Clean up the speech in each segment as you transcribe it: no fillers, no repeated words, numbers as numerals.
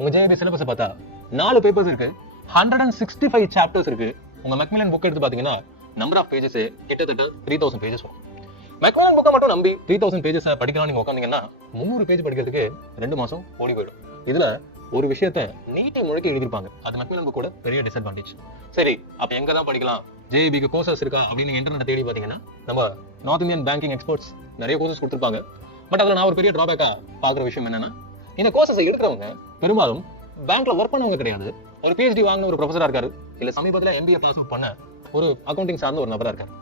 உங்க ஜேஏபி சிலபஸ் பார்த்தா 4 பேப்பர்ஸ் இருக்கு, 165 சாப்டர்ஸ் இருக்கு. உங்க மெக்மிலன் புக் எடுத்து பாத்தீங்கன்னா நம்பர் ஆஃப் பேஜஸ் கிட்டத்தட்ட 3000 பேஜஸ் வரும். மெக்மிலன் புக்கை மட்டும் நம்பி 3000 பேஜஸ் படிக்கலாம் நீங்க உட்காந்தீங்கன்னா 300 பேஜ் படிக்கிறதுக்கு 2 மாசம் ஓடி போயிடும். இதுல ஒரு விஷயத்த நீட்டி முழுக்க எழுதிருப்பாங்க. அது மெக்மிலன் புக்கோட பெரிய டிஸ்அட்வான்டேஜ். சரி, அப்ப எங்க தான் படிக்கலாம், ஜேஏபிக்கு கோர்சஸ் இருக்கா அப்படின்னு இன்டர்நெட் தேடி பாத்தீங்கன்னா நம்ம நார்த் இந்தியன் பேங்கிங் எக்ஸ்பர்ட்ஸ் நிறைய கோர்சஸ் கொடுத்துருப்பாங்க. பட் அதுல நான் ஒரு பெரிய டிராபேக்கா பாக்குற விஷயம் என்னன்னா, இந்த கோர்சஸ் எடுக்கிறவங்க பெரும்பாலும் பேங்க்ல ஒர்க் பண்ணவங்க கிடையாது. ஒரு PhD வாங்கின ஒரு ப்ரொஃபஸரா இருக்காரு, இல்ல சமீபத்துல MBA கிளாஸ் பண்ண ஒரு அக்கௌண்டிங் சார்ந்த ஒரு நபரா இருக்காரு.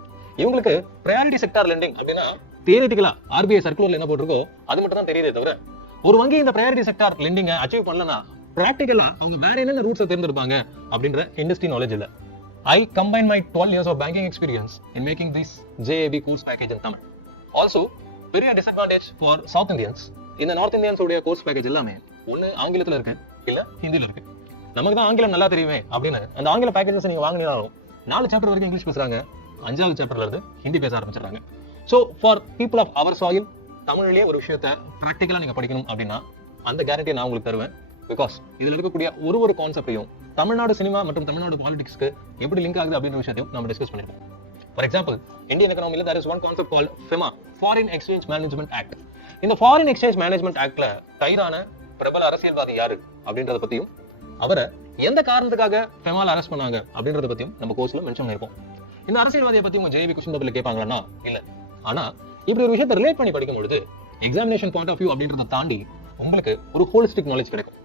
இவங்களுக்கு ப்ரையாரிட்டி செக்டார் லெண்டிங் அப்படின்னா தியரிட்டிக்கலா RBI சர்க்குலர்ல என்ன போட்டிருக்கோ அது மட்டும் தான் தெரியுதே தவிர, ஒரு வங்கி இந்த ப்ரையாரிட்டி செக்டார் லெண்டிங்கை அச்சீவ் பண்ணலன்னா பிராக்டிகலா அவங்க வேற என்னென்ன ரூட்ஸை தேர்ந்தெடுப்பாங்க அப்படின்ற இண்டஸ்ட்ரி நாலேஜ் இல்ல. I combine my 12 years of banking experience in making this JAB course package in Tamil. Also, பெரிய disadvantage for South Indians. இந்த North Indians உடைய கோர்ஸ் பேக்கேஜ் எல்லாமே ஒன்னு ஆங்கிலத்துல இருக்கு, இல்ல ஹிந்தில இருக்கு. நமக்கு தான் ஆங்கிலம் நல்லா தெரியுமே அப்படின்னு அந்த ஆங்கில பேக்கேஜஸ் நீங்க வாங்கினாலும் 4 சாப்டர் வரைக்கும் இங்கிலீஷ் பேசுறாங்க, 5வது சாப்டர்ல இருந்து ஹிந்தி பேச ஆரம்பிச்சிடுறாங்க. So for people of our soil தமிழ்லயே ஒரு விஷயத்த ப்ராக்டிகலா நீங்க படிக்கணும் அப்படின்னா அந்த கேரண்டியை நான் உங்களுக்கு தருவேன். பிகாஸ் இதுல இருக்கக்கூடிய ஒரு கான்செப்டையும் தமிழ்நாடு சினிமா மற்றும் தமிழ்நாடு பாலிடிக்ஸ்க்கு எப்படி லிங்க் ஆகுது அப்படின்ற விஷயத்தையும் நம்ம டிஸ்கஸ் பண்ணிருக்கோம். ஃபார் எக்ஸாம்பிள், இந்தியன் எக்கனாமில there is one concept called FEMA, Foreign Exchange Management Act. இந்த ஃபாரின் எக்ஸ்சேஞ்ச் மேனேஜ்மெண்ட் ஆக்ட்ல கைதான பிரபல அரசியல்வாதி யாரு அப்படின்றத பத்தியும் அவரை எந்த காரணத்துக்காக FEMAல அரெஸ்ட் பண்ணாங்க அப்படின்றத பத்தியும் நம்ம கோர்ஸ்ல மென்ஷன் பண்ணிருப்போம். இந்த அரசியல்வாதியை பத்தி உங்க JAB கொஸ்டின் பேப்பர்ல கேட்பாங்களா? இல்ல. ஆனா இப்படி ஒரு விஷயத்தை ரிலேட் பண்ணி படிக்கும் பொழுது எக்ஸாமினேஷன் பாயிண்ட் ஆஃப் வியூ அப்படின்றத தாண்டி உங்களுக்கு ஒரு ஹோலிஸ்டிக் நாலேஜ் கிடைக்கும்.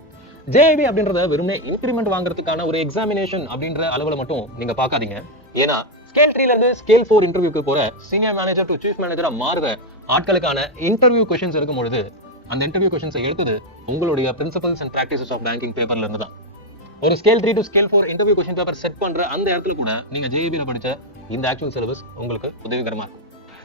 JAB அப்படின்றத வெறுமே இன்கிரிமெண்ட் வாங்குறதுக்கான ஒரு எக்ஸாமினேஷன் அப்படின்ற அளவுல மட்டும் நீங்க பாக்காதீங்க. ஏன்னா ஸ்கேல் 3ல இருந்து ஸ்கேல் 4 இன்டர்வியூக்கு போற சீனியர் மேனேஜர் டு சீஃப் மேனேஜரா மாறுற ஆட்களுக்கான இன்டர்வியூ கொஸ்டின்ஸ் இருக்கும் பொழுது அந்த இன்டர்வியூ கொஸ்டின்ஸை எடுத்தது உங்களுடைய principles and practices of banking பேப்பர்ல இருந்து தான். ஒரு scale 3 to scale 4 interview question paper set பண்ற அந்த இடத்துல கூட நீங்க JABல படிச்ச இந்த ஆக்சுவல் சிலபஸ் உங்களுக்கு உதவிகரமா இருக்கும்.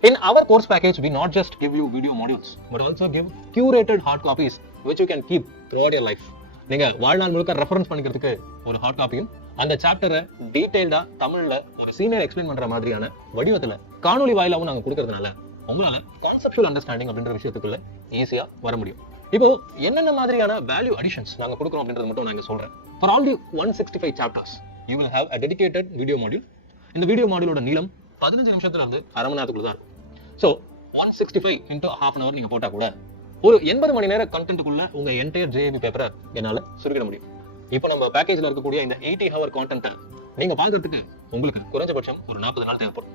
In our course package, we not just give you video modules, but also give curated hard copies which you can keep throughout your life. நீங்க வாழ்நாள் முழுக்க ரெஃபரன்ஸ் பண்ணிக்கிறதுக்கு ஒரு ஹார்ட் காப்பியும் அந்த சாப்டரை டீடைல்டா தமிழ்ல ஒரு சீனியர் எக்ஸ்பிளைன் பண்ற மாதிரியான வடிவத்துல காணொலி வாயிலாவும் நாங்க கொடுக்கறதுனால உங்களால கான்செப்சுவல் அண்டர்ஸ்டாண்டிங் அப்படின்ற விஷயத்துக்குள்ள ஈஸியா வர முடியும். இப்போ என்னென்ன மாதிரியான வேல்யூ அடிஷன்ஸ் நாங்க கொடுக்குறோம் அப்படின்றது மட்டும் நான் சொல்றேன். For all the 165 chapters, you will have a dedicated video module. இந்த வீடியோ மாடியூலோட நீளம் 15 நிமிஷத்துல இருந்து அரை மணி நேரத்துக்குள்ள தான் இருக்கும். So 165 into half an hour நீங்க போட்டா கூட ஒரு 80 மணி நேர கண்டென்ட்டுக்குள்ள உங்க என்டையர் JAB பேப்பரை என்னால சுருக்கிட முடியும். இப்போ நம்ம பேக்கேஜ்ல இருக்கக்கூடிய இந்த 80 hour கான்டென்ட்டை நீங்க பாக்குறதுக்கு உங்களுக்கு குறைஞ்சபட்சம் ஒரு 40 நாள் தேவைப்படும்.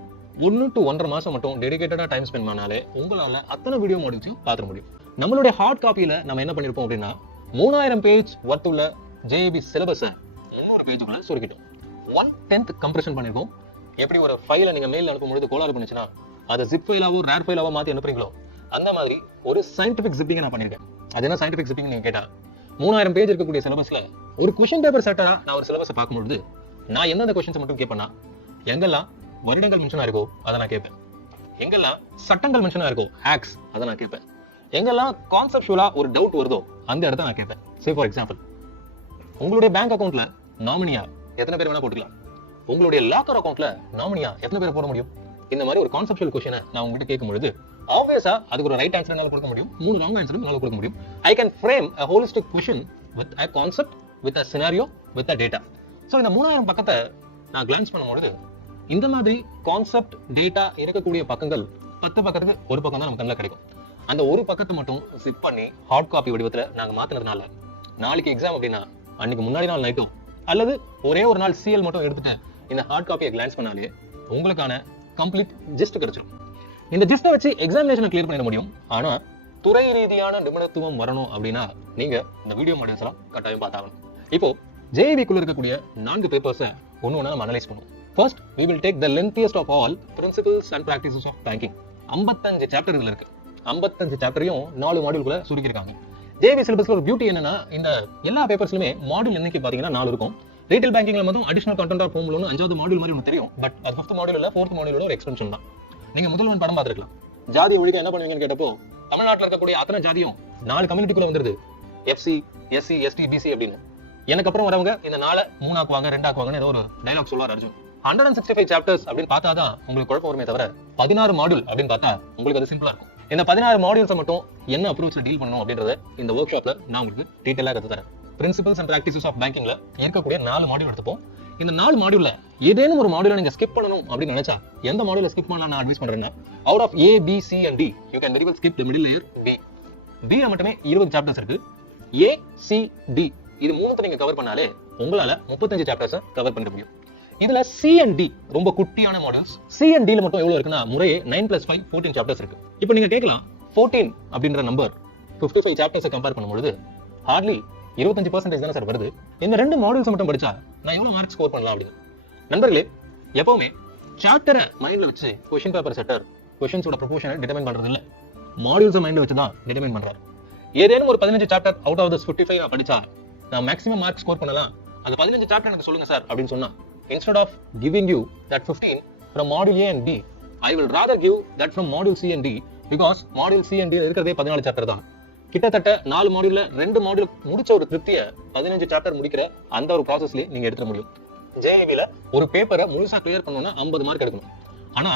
1 to 1.5 மாசம் மட்டும் டெடிகேட்டடா டைம் ஸ்பெண்ட் பண்ணாலே உங்களால அத்தனை வீடியோ மாடியூல்ஸையும் பார்த்துட முடியும். நம்மளுடைய ஹார்ட் காப்பியில நம்ம என்ன பண்ணிருப்போம் அப்படின்னா 3000 பேஜ் ஒர்த் உள்ள JAB சிலபஸை 300 பேஜுக்குள்ள சுருக்கிட்டோம். 1/10 கம்ப்ரெஷன் பண்ணிருக்கோம். எப்படி ஒரு ஃபைலை நீங்க மெயில் அனுப்பும்பொழுது கோளாறு பண்ணுச்சுன்னா அதை ஜிப் ஃபைலாவோ ரேர் ஃபைலாவோ மாத்தி அனுப்புறீங்களோ அந்த மாதிரி ஒரு சயின்டிபிக் ஜிப்பிங் நான் பண்ணிருக்கேன். அது என்ன சயின்டிபிக் ஜிப்பிங் நீங்க கேட்டா 3000 பேஜ் இருக்கக்கூடிய சிலபஸ்ல ஒரு கொஸ்டின் பேப்பர் செட்டரா நான் ஒரு சிலபஸை பார்க்கும்பொழுது நான் எந்தெந்த கொஸ்டின்ஸ் மட்டும் கேட்பேன்னா, எங்கெல்லாம் வருடங்கள் மென்ஷனா இருக்கோ அதை நான் கேட்பேன், எங்கெல்லாம் சட்டங்கள் மென்ஷனா இருக்கோ ஆக்ட்ஸ் அதை நான் கேட்பேன், எங்கெல்லாம் கான்செப்சுவலா ஒரு டவுட் வருதோ அந்த இடத்த நான் கேட்பேன். சே ஃபார் எக்ஸாம்பிள், உங்களுடைய பேங்க் அக்கௌண்ட்ல நாமினியா எத்தனை பேர் வேணா போட்டுக்கலாம், உங்களுடைய லாக்கர் அக்கௌண்ட்ல நாமினியா எத்தனை பேர் போட முடியும்? இந்த மாதிரி ஒரு கான்செப்சுவல் கொஸ்டினை நான் உங்ககிட்ட கேட்கும்பொழுது ஆப்வியஸா அதுக்கு ஒரு ரைட் ஆன்சர் என்னால கொடுக்க முடியும், 3 ராங் ஆன்சர் என்னால கொடுக்க முடியும். I can frame a holistic question with a concept, with a scenario, with a data. So இந்த 3000 பக்கத்தை நான் கிளான்ஸ் பண்ணும்பொழுது இந்த மாதிரி கான்செப்ட் டேட்டா இருக்கக்கூடிய பக்கங்கள் 10 பக்கத்துக்கு ஒரு பக்கம் தான் நம்ம கண்ணில் கிடைக்கும். அந்த ஒரு பக்கத்தை மட்டும் ஜிப் பண்ணி ஹார்ட் காப்பி வடிவத்தில் நாங்கள் மாத்தினதுனால நாளைக்கு எக்ஸாம் அப்படின்னா அன்னைக்கு முன்னாடி நாள் நைட்டும் அல்லது ஒரே ஒரு நாள் CL மட்டும் எடுத்துட்டு இந்த ஹார்ட் காப்பியை கிளான்ஸ் பண்ணாலே உங்களுக்கான கம்ப்ளீட் ஜிஸ்ட் கிடைச்சிடும். இந்த ஜிஸ்ட்டை வச்சு எக்ஸாமினேஷனை கிளியர் பண்ணிட முடியும். ஆனா துறை ரீதியான நிபுணத்துவம் வரணும் அப்படின்னா நீங்க இந்த வீடியோ மாடியூல்ஸ் எல்லாம் கட்டாயம் பார்த்தாகணும். இப்போ JABக்குள்ள இருக்கக்கூடிய 4 பேப்பர்ஸை ஒண்ணு நம்ம அனலைஸ் பண்ணுவோம். First, we will take the lengthiest of all principles and practices of banking. 55 chapter இதுல இருக்கு. 55 சாப்டரையும் 4 மாடியூல்குள்ள சுருக்கிருக்காங்க. JAB சிலபஸ்ல ஒரு பியூட்டி என்னன்னா, இந்த எல்லா பேப்பர்ஸ்லயுமே மாடியூல் எண்ணிக்கை பாத்தீங்கன்னா 4 இருக்கும். ரீட்டைல் பேங்கிங்ல மட்டும் அடிஷனல் கண்டென்ட் ஆஃப் ஹோம்லோன் 5வது மாடியூல் மாதிரி ஒன்று தெரியும். பட் அது 5th மாடியூல் இல்ல, 4th மாடியூலோட ஒரு எக்ஸ்டென்ஷன் தான். நீங்க முதல்வன் படம் பார்த்துருக்கலாம். ஜாதி ஒழிக்க என்ன பண்ணுவீங்கன்னு கேட்டப்போ தமிழ்நாட்டில் இருக்கக்கூடிய அத்தனை ஜாதியும் 4 கம்யூனிட்டிக்குள்ள வந்துருது, FC, SC, ST, BC அப்படின்னு. எனக்கு அப்புறம் வரவங்க இந்த 4 3 ஆக்குவாங்க 2 ஆக்குவாங்கன்னு ஏதோ ஒரு டைலாக் சொல்லுவார் அர்ஜுன். 165 சாப்டர்ஸ் அப்படின்னு பார்த்தாதான் உங்களுக்கு குழப்பம் வருமே தவிர 16 மாடியூல் அப்படின்னு பார்த்தா உங்களுக்கு அது சிம்பிளா இருக்கும். இந்த 16 மாடியூல்ஸை மட்டும் என்ன அப்ரோச்ல டீல் பண்ணணும் அப்படின்றத இந்த ஒர்க் ஷாப்ல நான் உங்களுக்கு டீட்டெயிலாக கத்து தரேன். பிரின்சிபல்ஸ் அண்ட் பிராக்டிசஸ் ஆஃப் பேங்கிங்ல இருக்கக்கூடிய 4 மாடியூல் எடுத்துப்போம். இந்த 4 மாடியூல்ல ஏதேனும் ஒரு மாடியூலை நீங்க ஸ்கிப் பண்ணணும் அப்படின்னு நினைச்சா எந்த மாடியூலை ஸ்கிப் பண்ணலாம் நான் அட்வைஸ் பண்றேன்னா, out of A, B, C and D you can very well skip the middle layer B. B ல மட்டுமே 20 சாப்டர்ஸ் இருக்கு. A, C, D இது மூணுத்தை நீங்க கவர் பண்ணாலே உங்களால 35 சாப்டர்ஸ் கவர் பண்ண முடியும். இதுல C and D ரொம்ப குட்டியான மாடியூல்ஸ். C and D ல மட்டும் எவ்வளவு இருக்குன்னா முறையே 9 + 5 14 சாப்டர்ஸ் இருக்கு. இப்போ நீங்க கேட்கலாம் 14 அப்படின்ற நம்பர் 55 சாப்டர்ஸ் கம்பேர் பண்ணும்போது ஹார்ட்லி 25% தானே சார் வருது. இந்த 2 மாடியூல்ஸ் மட்டும் படிச்சா நான் எவ்வளவு மார்க் ஸ்கோர் பண்ணலாம் அப்படின்னு. நண்பர்களே, எப்பவுமே சாப்டரை மைண்ட்ல வச்சு கொஸ்டின் பேப்பர் செட்டர் கொஸ்டின்ஸோட ப்ரொபோர்ஷனை டிட்டர்மைன் பண்றது இல்ல, மாடியூல்ஸை மைண்ட்ல வச்சு தான் டிட்டர்மைன் பண்றாரு. ஏதேனும் ஒரு 15 சாப்டர் அவுட் ஆஃப் திஸ் 55 படிச்சா நான் மேக்ஸிமம் மார்க் ஸ்கோர் பண்ணலாம். அந்த 15 சாப்டர் எனக்கு சொல்லுங்க சார் அப்படின்னு சொன்னா, instead of giving you that 15 from module A and B, I will rather give that from module C and D because module C and D இருக்கிறதே 14 chapter தான். கிட்டத்தட்ட 4 மாடியூல்ல 2 module முடிச்ச ஒரு திருப்தியை 15 சாப்டர் முடிக்கிற அந்த ஒரு ப்ராசஸ்லயே நீங்க எடுத்துட முடியும். JEBல ஒரு பேப்பரை முழுசா கிளியர் பண்ணணும்னா 50 மார்க் எடுக்கணும். ஆனா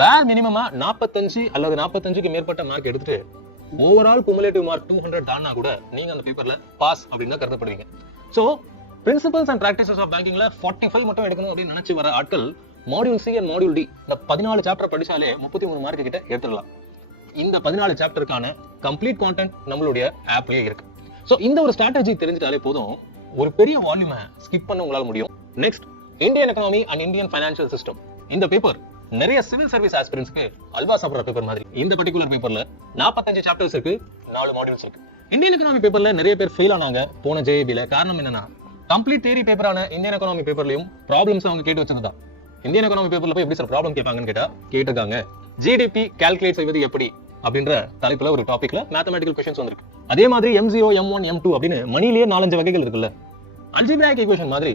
பேர் மினிமமா 45 அல்லது 45க்கு மேற்பட்ட மார்க் எடுத்துட்டு ஓவரால் குமுலேட்டிவ் மார்க் 200 தானா கூட நீங்க அந்த பேப்பர்ல பாஸ் அப்படின்னு தான் கருதப்படுவீங்க. So principles and practices of பேங்கிங்ல 45 மட்டும் எடுக்கணும் அப்படின்னு நினைச்சு வர ஆட்கள் module C and module D இந்த 14 சாப்டர் படிச்சாலே 33 மார்க் கிட்ட எடுத்துடலாம். இந்த 14 சாப்டருக்கான கம்ப்ளீட் கான்டென்ட் நம்மளுடைய ஆப்லயே இருக்கு. சோ இந்த ஒரு ஸ்ட்ராட்டஜி தெரிஞ்சிட்டாலே போதும், ஒரு பெரிய வால்யூமை ஸ்கிப் பண்ண உங்களால முடியும். Next, Indian economy and Indian financial system. இந்த பேப்பர் நிறைய சிவில் சர்வீஸ் ஆஸ்பிரன்ட்ஸ்க்கு அல்வா சாப்பிடுற பேப்பர் மாதிரி. இந்த பர்டிகுலர் பேப்பர்ல 45 சாப்டர்ஸ் இருக்கு, 4 மாடியூல்ஸ் இருக்கு. இந்தியன் எக்கனாமி பேப்பர்ல நிறைய பேர் ஃபெயில் ஆனாங்க போன JEBல. காரணம் என்னன்னா, கம்ப்ளீட் தியரி பேப்பரான இந்தியன் எக்கனாமி பேப்பர்லயும் ப்ராப்ளம்ஸ் அவங்க கேட்டு வச்சிருந்தா. இந்தியன் எக்கனாமி பேப்பர்ல போய் எப்படி சார் ப்ராப்ளம் கேட்பாங்கன்னு கேட்டிருக்காங்க. GDP கால்குலேட் செய்வது எப்படி அப்படின்ற தலைப்புல ஒரு டாபிக்ல மேத்தமேட்டிக்கல் क्वेश्चंस வந்திருக்கு. அதே மாதிரி M0, M1, M2 அப்படின்னு மணிலேயே 4-5 வகைகள் இருக்குல்ல. அல்ஜிப்ராயிக் ஈக்குவேஷன் மாதிரி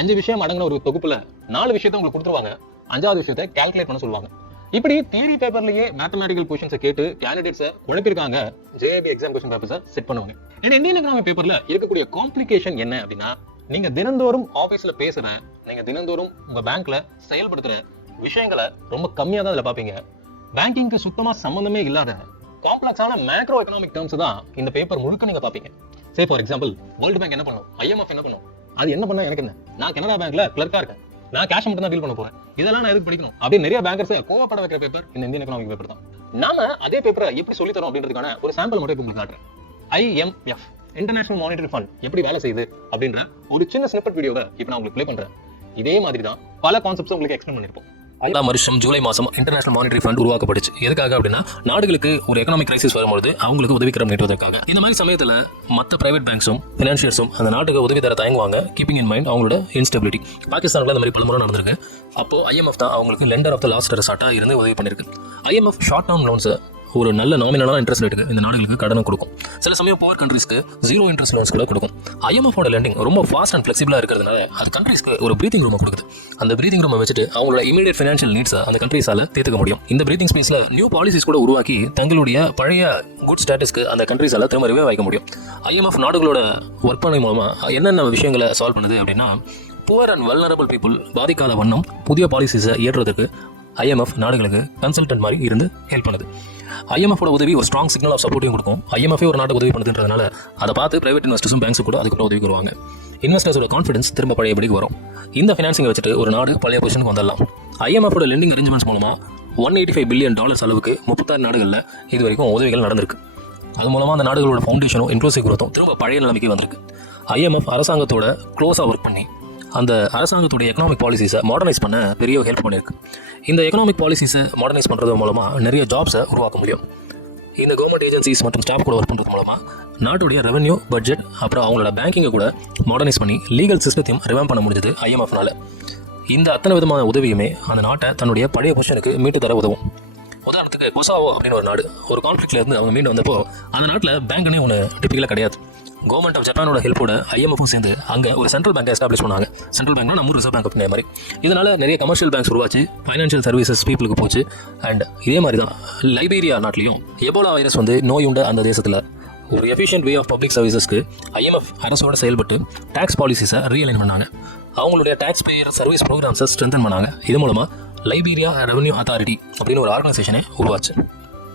5 விஷயம் அடங்கின ஒரு தொகுப்புல 4 விஷயத்தை உங்களுக்கு கொடுத்துருவாங்க, 5வது விஷயத்தை கால்குலேட் பண்ண சொல்லுவாங்க. இப்படி தியரி பேப்பர்லயே மேத்தமேட்டிக்கல் क्वेश्चंस கேட்டு கேண்டிடேட்ஸை குழப்பிருக்காங்க JEB எக்ஸாம் क्वेश्चन பேப்பர்ஸை செட் பண்ணுவாங்க. இந்தியன் எக்கனாமி பேப்பர்ல இருக்கக்கூடிய காம்ப்ளிகேஷன் என்ன அப்படின்னா, நீங்க தினந்தோறும் ஆபீஸ்ல பேசுற, நீங்க தினந்தோறும் உங்க பேங்க்ல செயல்படுத்துற விஷயங்களை ரொம்ப கம்மியா தான் இதுல பாப்பீங்க. பேங்கிங்க்கு சுத்தமா சம்பந்தமே இல்லாத காம்ப்ளெக்ஸான மேக்ரோ எக்கனாமிக் டேர்ம்ஸ் தான் இந்த பேப்பர் முழுக்க நீங்க பாப்பீங்க. Say for example, world bank என்ன பண்ணும், IMF என்ன பண்ணும், அது என்ன பண்ணா எனக்கு என்ன, நான் கனடா பேங்க்ல கிளர்க்கா இருக்கேன், நான் கேஷ் மட்டும் தான் டீல் பண்ண போறேன், இதெல்லாம் நான் எதுக்கு படிக்கணும் அப்படின்னு நிறைய பேங்கர்ஸ் கோவப்பட வைக்கிற பேப்பர் இந்த இந்தியன் எக்கனாமிக் பேப்பர் தான். நாம அதே பேப்பரை எப்படி சொல்லி தரோம் அப்படின்றதுக்கான ஒரு சாம்பிள் மட்டும் உங்களுக்கு காட்டுறேன். IMF இன்டர்நேஷனல் மானிட்டரி ஃபண்ட் எப்படி வேலை செய்யுது அப்படின்ற ஒரு சின்ன ஸ்னிப்பெட் வீடியோவை இப்போ நான் உங்களுக்கு ப்ளே பண்றேன். இதே மாதிரி தான் பல கான்செப்ட்ஸ் உங்களுக்கு எக்ஸ்பிளைன் பண்ணிருப்போம். 5ஆம் வருஷம் ஜூலை மாதம் இன்டர்நேஷனல் மானிட்டரி ஃபண்ட் உருவாக்கப்பட்டுச்சு. எதுக்காக அப்படின்னா, நாடுகளுக்கு ஒரு எக்கனாமிக் கிரைசிஸ் வரும்போது அவங்களுக்கு உதவிக்கரம் நீட்டுவதற்காக. இந்த மாதிரி சமயத்தில் மற்ற பிரைவேட் பேங்க்ஸும் ஃபினான்ஷியர்ஸும் அந்த நாட்டுக்கு உதவி தர தயங்குவாங்க, கீப்பிங் இன் மைண்ட் அவங்களோட இன்ஸ்டெபிலிட்டி. பாகிஸ்தானில் இந்த மாதிரி பலமுறை நடந்திருக்கு. அப்போ IMF தான் அவங்களுக்கு லெண்டர் ஆஃப் த லாஸ்ட் ரெசார்ட்டாக இருந்து உதவி பண்ணியிருக்கு. IMF ஷார்ட் டேர்ம் லோன்ஸை ஒரு நல்ல நாமினலான இன்ட்ரெஸ்ட் ரேட்டுக்கு இந்த நாடுகளுக்கு கடனை கொடுக்கும். சில சமயம் புவர் கண்ட்ரீஸ்க்கு 0 இன்ட்ரெஸ்ட் லோன்ஸ் கூட கொடுக்கும். IMFோட லெண்டிங் ரொம்ப ஃபாஸ்ட் அண்ட் ஃபிளெக்சிபிளாக இருக்கிறதுனால அது கண்ட்ரீஸ்க்கு ஒரு பிரீத்திங் ரூமை கொடுக்குது. அந்த பிரீத்திங் ரூமை வச்சுட்டு அவங்களோட இமீடியட் ஃபினான்ஷியல் நீட்ஸை அந்த கண்ட்ரீஸால தேர்த்துக்க முடியும். இந்த பிரீத்திங் ஸ்பேஸ்ல நியூ பாலிசிஸ் கூட உருவாக்கி தங்களுடைய பழைய குட் ஸ்டேட்டஸ்க்கு அந்த கண்ட்ரீஸால திரும்ப வைக்க முடியும். IMF நாடுகளோட ஒர்க் பண்ணி மூலமா என்னென்ன விஷயங்களை சால்வ் பண்ணுது அப்படின்னா, புவர் அண்ட் வல்னரபிள் பீப்புள் பாதிக்காத வண்ணம் புதிய பாலிசிஸை ஏற்றுறதுக்கு IMF நாடுகளுக்கு கன்சல்டன்ட் மாதிரி இருந்து ஹெல்ப் பண்ணுது. IMFோட உதவி ஒரு ஸ்ட்ராங் சிக்னல் ஆஃப் சப்போர்ட்டையும் கொடுக்கும். IMF ஒரு நாட்டுக்கு உதவி பண்ணுதுன்றதுனால அதை பார்த்து பிரைவேட் இன்வெஸ்டர்ஸும் பேங்க்ஸ் கூட அதுக்கு உதவி வருவாங்க. இன்வெஸ்டர்ஸோட கான்ஃபிடன்ஸ் திரும்ப பழையபடிக்கு வரும். இந்த ஃபினான்சிங்கை வச்சுட்டு ஒரு நாடு பழைய பொசிஷனுக்கு வந்துடலாம். IMFோட லெண்டிங் அரேஞ்ச்மெண்ட்ஸ் மூலமா $185 பில்லியன் அளவுக்கு 36 நாடுகளில் இது வரைக்கும் உதவிகள் நடந்திருக்கு. அது மூலமாக அந்த நாடுகளோட ஃபவுண்டேஷனும் இன்க்ளூசிவ் குரோத்தும் திரும்ப பழைய நிலைமைக்கு வந்திருக்கு. IMF அரசாங்கத்தோட க்ளோஸாக ஒர்க் பண்ணி அந்த அரசாங்கத்துடைய எக்கனாமிக் பாலிசிஸை மாடர்னைஸ் பண்ண பெரிய ஹெல்ப் பண்ணியிருக்கு. இந்த எக்கனாமிக் பாலிசிஸை மாடர்னைஸ் பண்ணுறது மூலமாக நிறைய ஜாப்ஸை உருவாக்க முடியும். இந்த கவர்மெண்ட் ஏஜென்சிஸ் மற்றும் ஸ்டாஃப் கூட ஒர்க் பண்ணுறது மூலமாக நாட்டுடைய ரெவன்யூ, பட்ஜெட், அப்புறம் அவங்களோட பேங்கிங்கை கூட மாடர்னைஸ் பண்ணி லீகல் சிஸ்டத்தையும் ரிவாம் பண்ண முடிஞ்சது IMFனால. இந்த அத்தனை விதமான உதவியுமே அந்த நாட்டை தன்னுடைய பழைய பொசிஷனுக்கு மீட்டு தர உதவும். உதாரணத்துக்கு கொசாவோ அப்படின்னு ஒரு நாடு ஒரு கான்ஃப்ளிக்ட்ல இருந்து அவங்க மீண்டு வந்தப்போ அந்த நாட்டில் பேங்க்னே ஒன்று டிப்பிக்கலாக கிடையாது. கவர்மெண்ட் ஆஃப் ஜப்பானோட ஹெல்ப்போட IMFும் சேர்ந்து அங்கே ஒரு சென்ட்ரல் பேங்கை எஸ்டாப்ளிஷ் பண்ணாங்க. சென்ட்ரல் பேங்க்னா நம்ம ரிசர்வ் பேங்க் அப்படிங்கிற மாதிரி. இதனால் நிறைய கமர்ஷியல் பேங்க்ஸ் உருவாச்சு, ஃபைனான்ஷியல் சர்வீசஸ் பீப்புளுக்கு போச்சு. அண்ட் இதே மாதிரி தான் லைபீரியா நாட்டிலையும் எபோலா வைரஸ் வந்து நோய் உண்ட அந்த தேசத்தில் ஒரு எஃபிஷியன்ட் வே ஆஃப் பப்ளிக் சர்வீசஸ்க்கு IMF அரசோட செயல்பட்டு டேக்ஸ் பாலிசிஸை ரீஅலைன் பண்ணாங்க. அவங்களுடைய டேக்ஸ் பேயர் சர்வீஸ் ப்ரோக்ராம்ஸை ஸ்ட்ரென்தன் பண்ணாங்க. இது மூலமாக லைபீரியா ரெவன்யூ அத்தாரிட்டி அப்படின்னு ஒரு ஆர்கனைசேஷனே உருவாச்சு.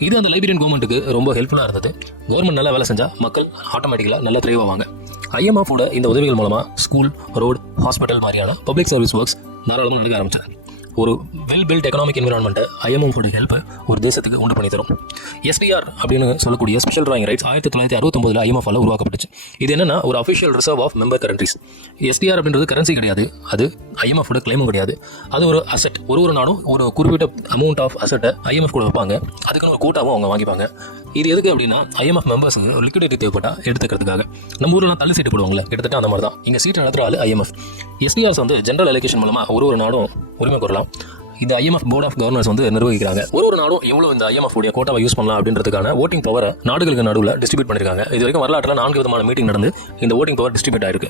இது அந்த லைபீரியன் கவர்மெண்ட்டுக்கு ரொம்ப ஹெல்ப்ஃபுல்லாக இருந்தது. கவர்மெண்ட் நல்லா வேலை செஞ்சால் மக்கள் ஆட்டோமேட்டிக்கலாக நல்லா த்ரைவ் ஆவாங்க. ஐஎம்எஃபோட இந்த உதவிகள் மூலமாக ஸ்கூல், ரோடு, ஹாஸ்பிட்டல் மாதிரியான பப்ளிக் சர்வீஸ் ஒர்க்ஸ் தாராளமாக நடக்க ஆரம்பிச்சாங்க. ஒரு வெல் பில்ட் எக்கனாமிக் என்விரான்மெண்ட்டை ஐஎம்எஃபோட ஹெல்ப் ஒரு தேசத்துக்கு உண்டு பண்ணி தரும். எஸ்டிஆர் அப்படின்னு சொல்லக்கூடிய ஸ்பெஷல் டிராயிங் ரைட்ஸ் 1969 ஐஎம்எஃப்ல உருவாக்கப்பட்டுச்சு. இது என்னன்னா ஒரு official reserve of member countries. SDR அப்படின்றது கரன்சி கிடையாது, அது ஐஎம்எஃபோட கிளைமும் கிடையாது. அது ஒரு அசெட். ஒரு நாடும் ஒரு குறிப்பிட்ட அமௌண்ட் ஆஃப் அசெட்டை ஐஎம்எஃப் கூட வைப்பாங்க. அதுக்குன்னு ஒரு கோட்டாவும் அவங்க வாங்கிப்பாங்க. இது எதுக்கு அப்படின்னா ஐஎம்எஃப் மெம்பர்ஸுக்கு ஒரு லிக்விடிட்டி தேவைப்பட்டா எடுத்துக்கிறதுக்காக. நம்ம ஊர்லாம் தள்ளு சீட்டு போடுவாங்களே, கிட்டத்தட்ட அந்த மாதிரி தான் இங்கே சீட்டு நடத்துகிற ஆள் ஐஎம்எஃப். எஸ்டிஆர்ஸ் வந்து ஜென்ரல் எலெக்ஷன் மூலமாக ஒரு நாடும் உரிமை கோரலாம். இந்த ஐஎம்எஃப் போர்ட் ஆஃப் கவர்னர்ஸ் வந்து நிர்வகிக்கிறாங்க. ஒரு நாடும் எவ்வளோ இந்த ஐஎம்எஃப் உடைய கோட்டாவை யூஸ் பண்ணலாம் அப்படின்றதுக்கான ஓட்டிங் பவரை நாடுகளுக்கு நடுவில் டிஸ்ட்ரிபியூட் பண்ணிருக்காங்க. இது வரைக்கும் வரலாற்றில் 4 விதமான மீட்டிங் நடந்து இந்த ஓட்டிங் பவர் டிஸ்ட்ரிபியூட் ஆயிருக்கு.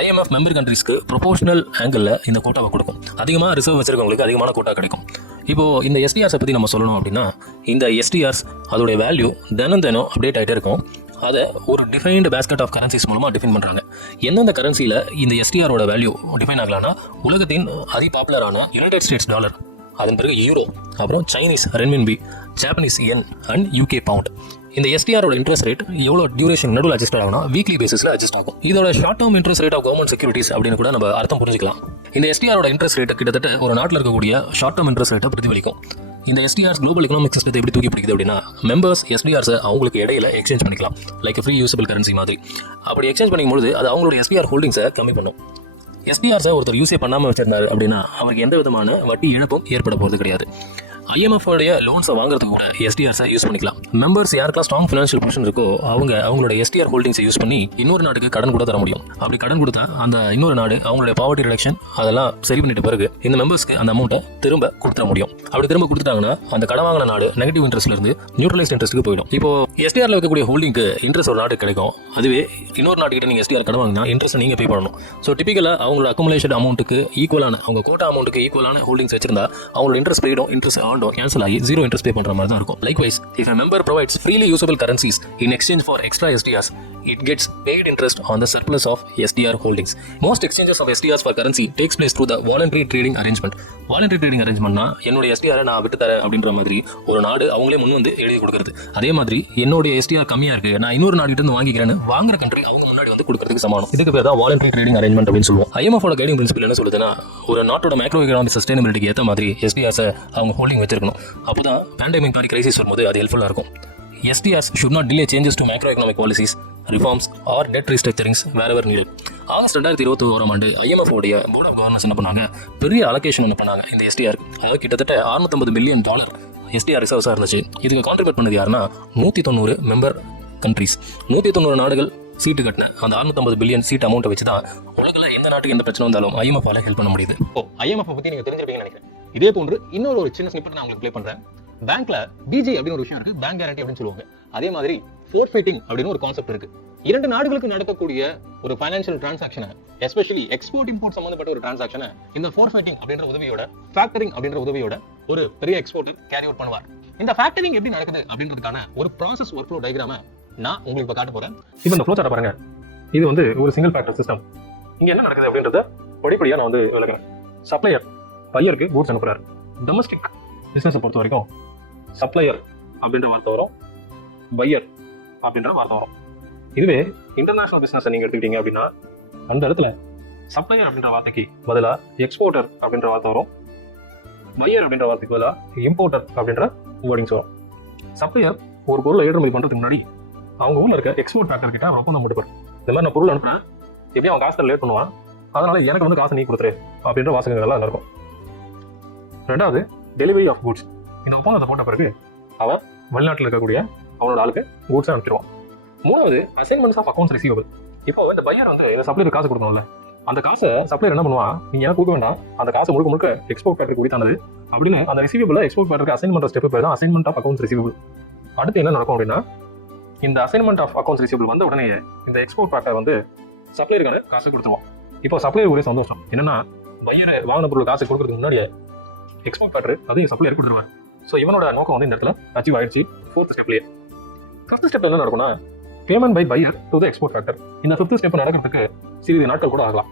ஐஎம்எஃப் மெம்பர் கண்ட்ரீஸ்க்கு ப்ரொபோஷனல் ஆங்கிளில் இந்த கோட்டாவை கொடுக்கும். அதிகமாக ரிசர்வ் வச்சிருக்கவங்களுக்கு அதிகமான கோட்டா கிடைக்கும். இப்போ இந்த எஸ்டிஆர்ஸை பற்றி நம்ம சொல்லணும் அப்படின்னா, இந்த எஸ்டிஆர்ஸ் அதோடைய வேல்யூ தினம் அப்டேட் ஆகிட்டே இருக்கும். அதை ஒரு டிஃபைன்டு பேஸ்கெட் ஆஃப் கரன்சிஸ் மூலமாக டிஃபைன் பண்ணுறாங்க. எந்தெந்த கரன்சியில் இந்த எஸ்டிஆரோட வேல்யூ டிஃபைன் ஆகலாம்னா, உலகத்தின் அதி பாப்புலரான யுனைடெட் ஸ்டேட்ஸ் டாலர், அதன் பிறகு யூரோ, அப்புறம் Chinese renminbi, Japanese yen and UK pound. இந்த எஸ்டிஆரோட இன்ட்ரெஸ்ட் ரேட் எவ்வளோ டியூரேஷன் நடுவில் அட்ஜஸ்ட் ஆகும்னா வீக்லி பேசிஸில் அட்ஜஸ்ட் ஆகும். இதோட short term interest rate of government securities அப்படின்னு கூட நம்ம அர்த்தம் புரிஞ்சுக்கலாம். இந்த எஸ்டிஆரோட இன்ட்ரெஸ்ட் ரேட் கிட்டத்தட்ட ஒரு நாட்டில் இருக்கக்கூடிய ஷார்ட் டேர்ம் இன்ட்ரெஸ்ட் ரேட்டை பிரதிபலிக்கும். இந்த எஸ்டிஆர்ஸ் குளோபல் எக்கனாமிக் சிஸ்டத்தை எப்படி தூக்கி பிடிக்குது அப்படின்னா, மெம்பர்ஸ் எஸ்டிஆர்ஸை அவங்களுக்கு இடையில எக்ஸ்சேஞ்ச் பண்ணிக்கலாம், லைக் ஃப்ரீ யூசபிள் கரன்சி மாதிரி. அப்படி எக்ஸ்சேஞ்ச் பண்ணும்போது அது அவங்களோட எஸ்டிஆர் ஹோல்டிங்ஸை கம்மி பண்ணும். எஸ்டிஆர்ஸை ஒருத்தர் யூஸே பண்ணாமல் வச்சிருந்தாரு அப்படின்னா அவருக்கு எந்த விதமான வட்டி இழப்பும் ஏற்பட போகிறது கிடையாது. ஐஎம்எஃப் உடைய லோன்ஸை வாங்குறதுக்கு கூட எஸ்டிஆர்ஸை யூஸ் பண்ணிக்கலாம். மெம்பர்ஸ் யாருக்கெல்லாம் ஸ்ட்ராங் ஃபினான்ஷியல் பொசிஷன் இருக்கோ அவங்களோட எஸ்டிஆர் ஹோல்டிங்ஸை யூஸ் பண்ணி இன்னொரு நாட்டுக்கு கடன் கூட தர முடியும். அப்படி கடன் கொடுத்தா அந்த இன்னொரு நாடு அவங்களுடைய பாவர்ட்டி ரிடக்ஷன் அதெல்லாம் சரி பண்ணிட்ட பிறகு இந்த மெம்பர்ஸ்க்கு அந்த அமௌண்ட்டை திரும்ப கொடுத்துட முடியும். அப்படி திரும்ப கொடுத்துட்டாங்கன்னா அந்த கடன் வாங்கின நாடு நெகட்டிவ் இன்ட்ரெஸ்ட்ல இருந்து நியூட்ரலைஸ்ட் இன்ட்ரெஸ்ட்டுக்கு போயிடும். இப்போ எஸ்டிஆர்ல இருக்கக்கூடிய ஹோல்டிங்க்கு இன்ட்ரெஸ்ட் ஒரு நாட்டுக்கு கிடைக்கும். அதுவே இன்னொரு நாட்டுக்கிட்ட நீங்க எஸ்டிஆர் கடன் வாங்கினா இன்ட்ரெஸ்ட் நீங்க பே பண்ணணும். ஸோ டிபிக்கலா அவங்களோட அக்குமுலேஷன் அமௌண்ட்டுக்கு ஈக்குவலான, அவங்க கோட்டா அமௌண்ட்டுக்கு ஈக்குவலான ஹோல்டிங்ஸ் வச்சிருந்தா அவங்களோட இன்ட்ரெஸ்ட் பெய்டும், இன்ட்ரெஸ்ட் ஆண்டும் கேன்சல் ஆகி ஜீரோ இன்ட்ரெஸ்ட் பே பண்ற மாதிரி தான் இருக்கும். Likewise, if a member provides freely usable currencies in exchange for extra SDRs, it gets paid interest on the surplus of SDR holdings. Most exchanges of SDRs for currency takes place through the voluntary trading arrangement. Voluntary trading arrangementனா என்னோட SDR நான் விட்டு தரேன் அப்படின்ற மாதிரி ஒரு நாடு அவங்களே முன் வந்து எழுதி கொடுக்குறது. அதே மாதிரி என்னோட SDR கம்மியா இருக்கு, நான் இன்னொரு நாடு கிட்ட இருந்து வாங்கிக்கிறேன்னு வாங்குற கண்ட்ரி அவங்க முன்னாடி வந்து கொடுக்கறதுக்கு சமானம். இதுக்கு பேர் தான் voluntary trading arrangement அப்படின்னு சொல்லுவோம். IMFோட கைடிங் பிரின்சிபல் என்ன சொல்லுதுன்னா, ஒரு நாட்டோட மேக்ரோ எக்கனாமிக் சஸ்டைனபிலிட்டிக்கு ஏற்ற மாதிரி SDRs அவங்க ஹோல்டிங் வச்சிருக்கணும். அப்போதான் பேண்டமிக் மாதிரி கிரைசிஸ் வரும்போது அது ஹெல்ப்ஃபுல்லாக இருக்கும். SDRs should not delay changes to macroeconomic policies, reforms or debt restructurings wherever needed. August 2021 ஆண்டு IMF உடைய போர்ட் ஆஃப் கவர்னர்ஸ் என்ன பண்ணாங்க, பெரிய அலோகேஷன் ஒன்று பண்ணாங்க இந்த SDR. அதாவது கிட்டத்தட்ட $650 பில்லியன் SDR ரிசர்வ்ஸாக இருந்துச்சு. இதுக்கு கான்ட்ரிபியூட் பண்ணது யாருன்னா 190 மெம்பர் கண்ட்ரிஸ். 190 நாடுகள் சீட்டு கட்டின அந்த 650 பில்லியன் சீட் அமௌண்ட்டை வச்சு தான் உலகில் எந்த நாட்டுக்கு எந்த பிரச்சனை வந்தாலும் IMF-ஆல ஹெல்ப் பண்ண முடியுது. IMF பற்றி நீங்கள் தெரிஞ்சிருப்பீங்கன்னு நினைக்கிறேன். இதே போன்று இன்னொரு ஒரு சின்ன ஸ்னிப்பெட் நான் உங்களுக்கு ப்ளே பண்ணுறேன். பேங்க்ல BG அப்படின்னு ஒரு விஷயம் இருக்கு, பேங்க் கேரண்டி அப்படின்னு சொல்லுவாங்க. அதே மாதிரி ஃபோர்ஃபைட்டிங் அப்படின்னு ஒரு கான்செப்ட் இருக்கு. 2 நாடுகளுக்கு நடக்கக்கூடிய ஒரு ஃபைனான்சியல் டிரான்சாக்ஷனை, எஸ்பெஷலி எக்ஸ்போர்ட் இம்போர்ட் சம்பந்தப்பட்ட ஒரு டிரான்சாக்ஷனை இந்த ஃபோர்ஃபைட்டிங் அப்படின்ற உதவியோட, ஃபேக்டரிங் அப்படின்ற உதவியோட ஒரு பெரிய எக்ஸ்போர்ட்டர் கேரி அவுட் பண்ணுவார். இந்த ஃபேக்டரிங் எப்படி நடக்குது அப்படின்றதுக்கான ஒரு ப்ராசஸ் ஒர்க் ஃப்ளோ டயக்ராமை நான் உங்களுக்கு இப்போ காட்ட போறேன். இப்போ இந்த ஃப்ளோ சார்ட்டை பாருங்க. இது வந்து ஒரு சிங்கிள் ஃபேக்டர் சிஸ்டம். இங்க என்ன நடக்குது அப்படின்றத படிப்படியாக நான் வந்து விளக்குறேன். சப்ளையர் பையருக்கு கூட்ஸ் அனுப்புறாரு. டொமஸ்டிக் பிசினஸை பொறுத்த வரைக்கும் சப்ளையர் அப்படின்ற வார்த்தை வரும், பையர் அப்படின்ற வார்த்தை வரும். இதுவே இன்டர்நேஷனல் பிசினஸ் நீங்க எடுத்துக்கிட்டீங்க அப்படின்னா அந்த இடத்துல சப்ளையர் அப்படின்ற வார்த்தைக்கு பதிலா எக்ஸ்போர்ட்டர் அப்படின்ற வார்த்தை வரும், பையர் அப்படின்ற வார்த்தைக்கு பதிலா இம்போர்ட்டர் அப்படின்ற வேர்டிங்ஸ் வரும். சப்ளையர் ஒரு பொருளை ஏற்றுமதி பண்றதுக்கு முன்னாடி அவங்க ஊர்ல இருக்க எக்ஸ்போர்ட் ஃபேக்டர் கிட்ட அவர் ஒப்பந்தம் போட்டுப்பார். இந்த மாதிரி நான் பொருள் அனுப்புறேன், எப்படியும் அவன் காசு லேட் பண்ணுவான், அதனால எனக்கு வந்து காசு நீ கொடுத்துரு அப்படின்ற வாசகங்கள் எல்லாம் இருக்கும். ரெண்டாவது டெலிவரி ஆஃப் கூட்ஸ். இந்த ஒப்பந்தத்தை போட்ட பிறகு அவன் வெளிநாட்டில் இருக்கக்கூடிய அவனோட ஆளுக்கு கூட்ஸை அனுப்பிச்சிருவான். மூணாவது அசைன்மெண்ட்ஸ் ஆஃப் அக்கௌண்ட்ஸ் ரிசீவபிள். இப்போ இந்த பையர் வந்து இந்த சப்ளையர் காசு கொடுக்கணும்ல, அந்த காசை சப்ளையர் என்ன பண்ணுவான், நீங்க எனக்கு கொடுக்க வேண்டாம், அந்த காசு முழுக்க முழுக்க எக்ஸ்போர்ட் ஃபேக்டருக்கு குறித்தானது அப்படின்னு அந்த ரிசீவபிள் எக்ஸ்போர்ட் ஃபேக்டருக்கு அசைன்மெண்ட் ஸ்டெப் பேர் தான் அசைன்மெண்ட் ஆஃப் அக்கௌண்ட்ஸ் ரிசீவபிள். அடுத்து என்ன நடக்கும் அப்படின்னா, இந்த அசைன்மெண்ட் ஆஃப் அக்கௌண்ட்ஸ் ரிசீவபிள் வந்த உடனே இந்த எக்ஸ்போர்ட் ஃபேக்டர் வந்து சப்ளையருக்கான காசு கொடுத்துருவான். இப்போ சப்ளையர் ஒரே சந்தோஷம் என்னன்னா, பையர் வாங்கின பொருள் காசு கொடுக்கறதுக்கு முன்னாடியே எக்ஸ்போர்ட் ஃபேக்டர் அதையும் சப்ளையர் கொடுத்துருவார். ஸோ இவனோட நோக்கம் வந்து இந்த இடத்துல அச்சீவ் ஆயிடுச்சு. 4th ஸ்டெப்லேயே 5th ஸ்டெப் என்ன நடக்கும்னா, payment by buyer to the export factor. இந்த 5th ஸ்டெப் நடக்கிறதுக்கு சிறிது நாட்கள் கூட ஆகலாம்.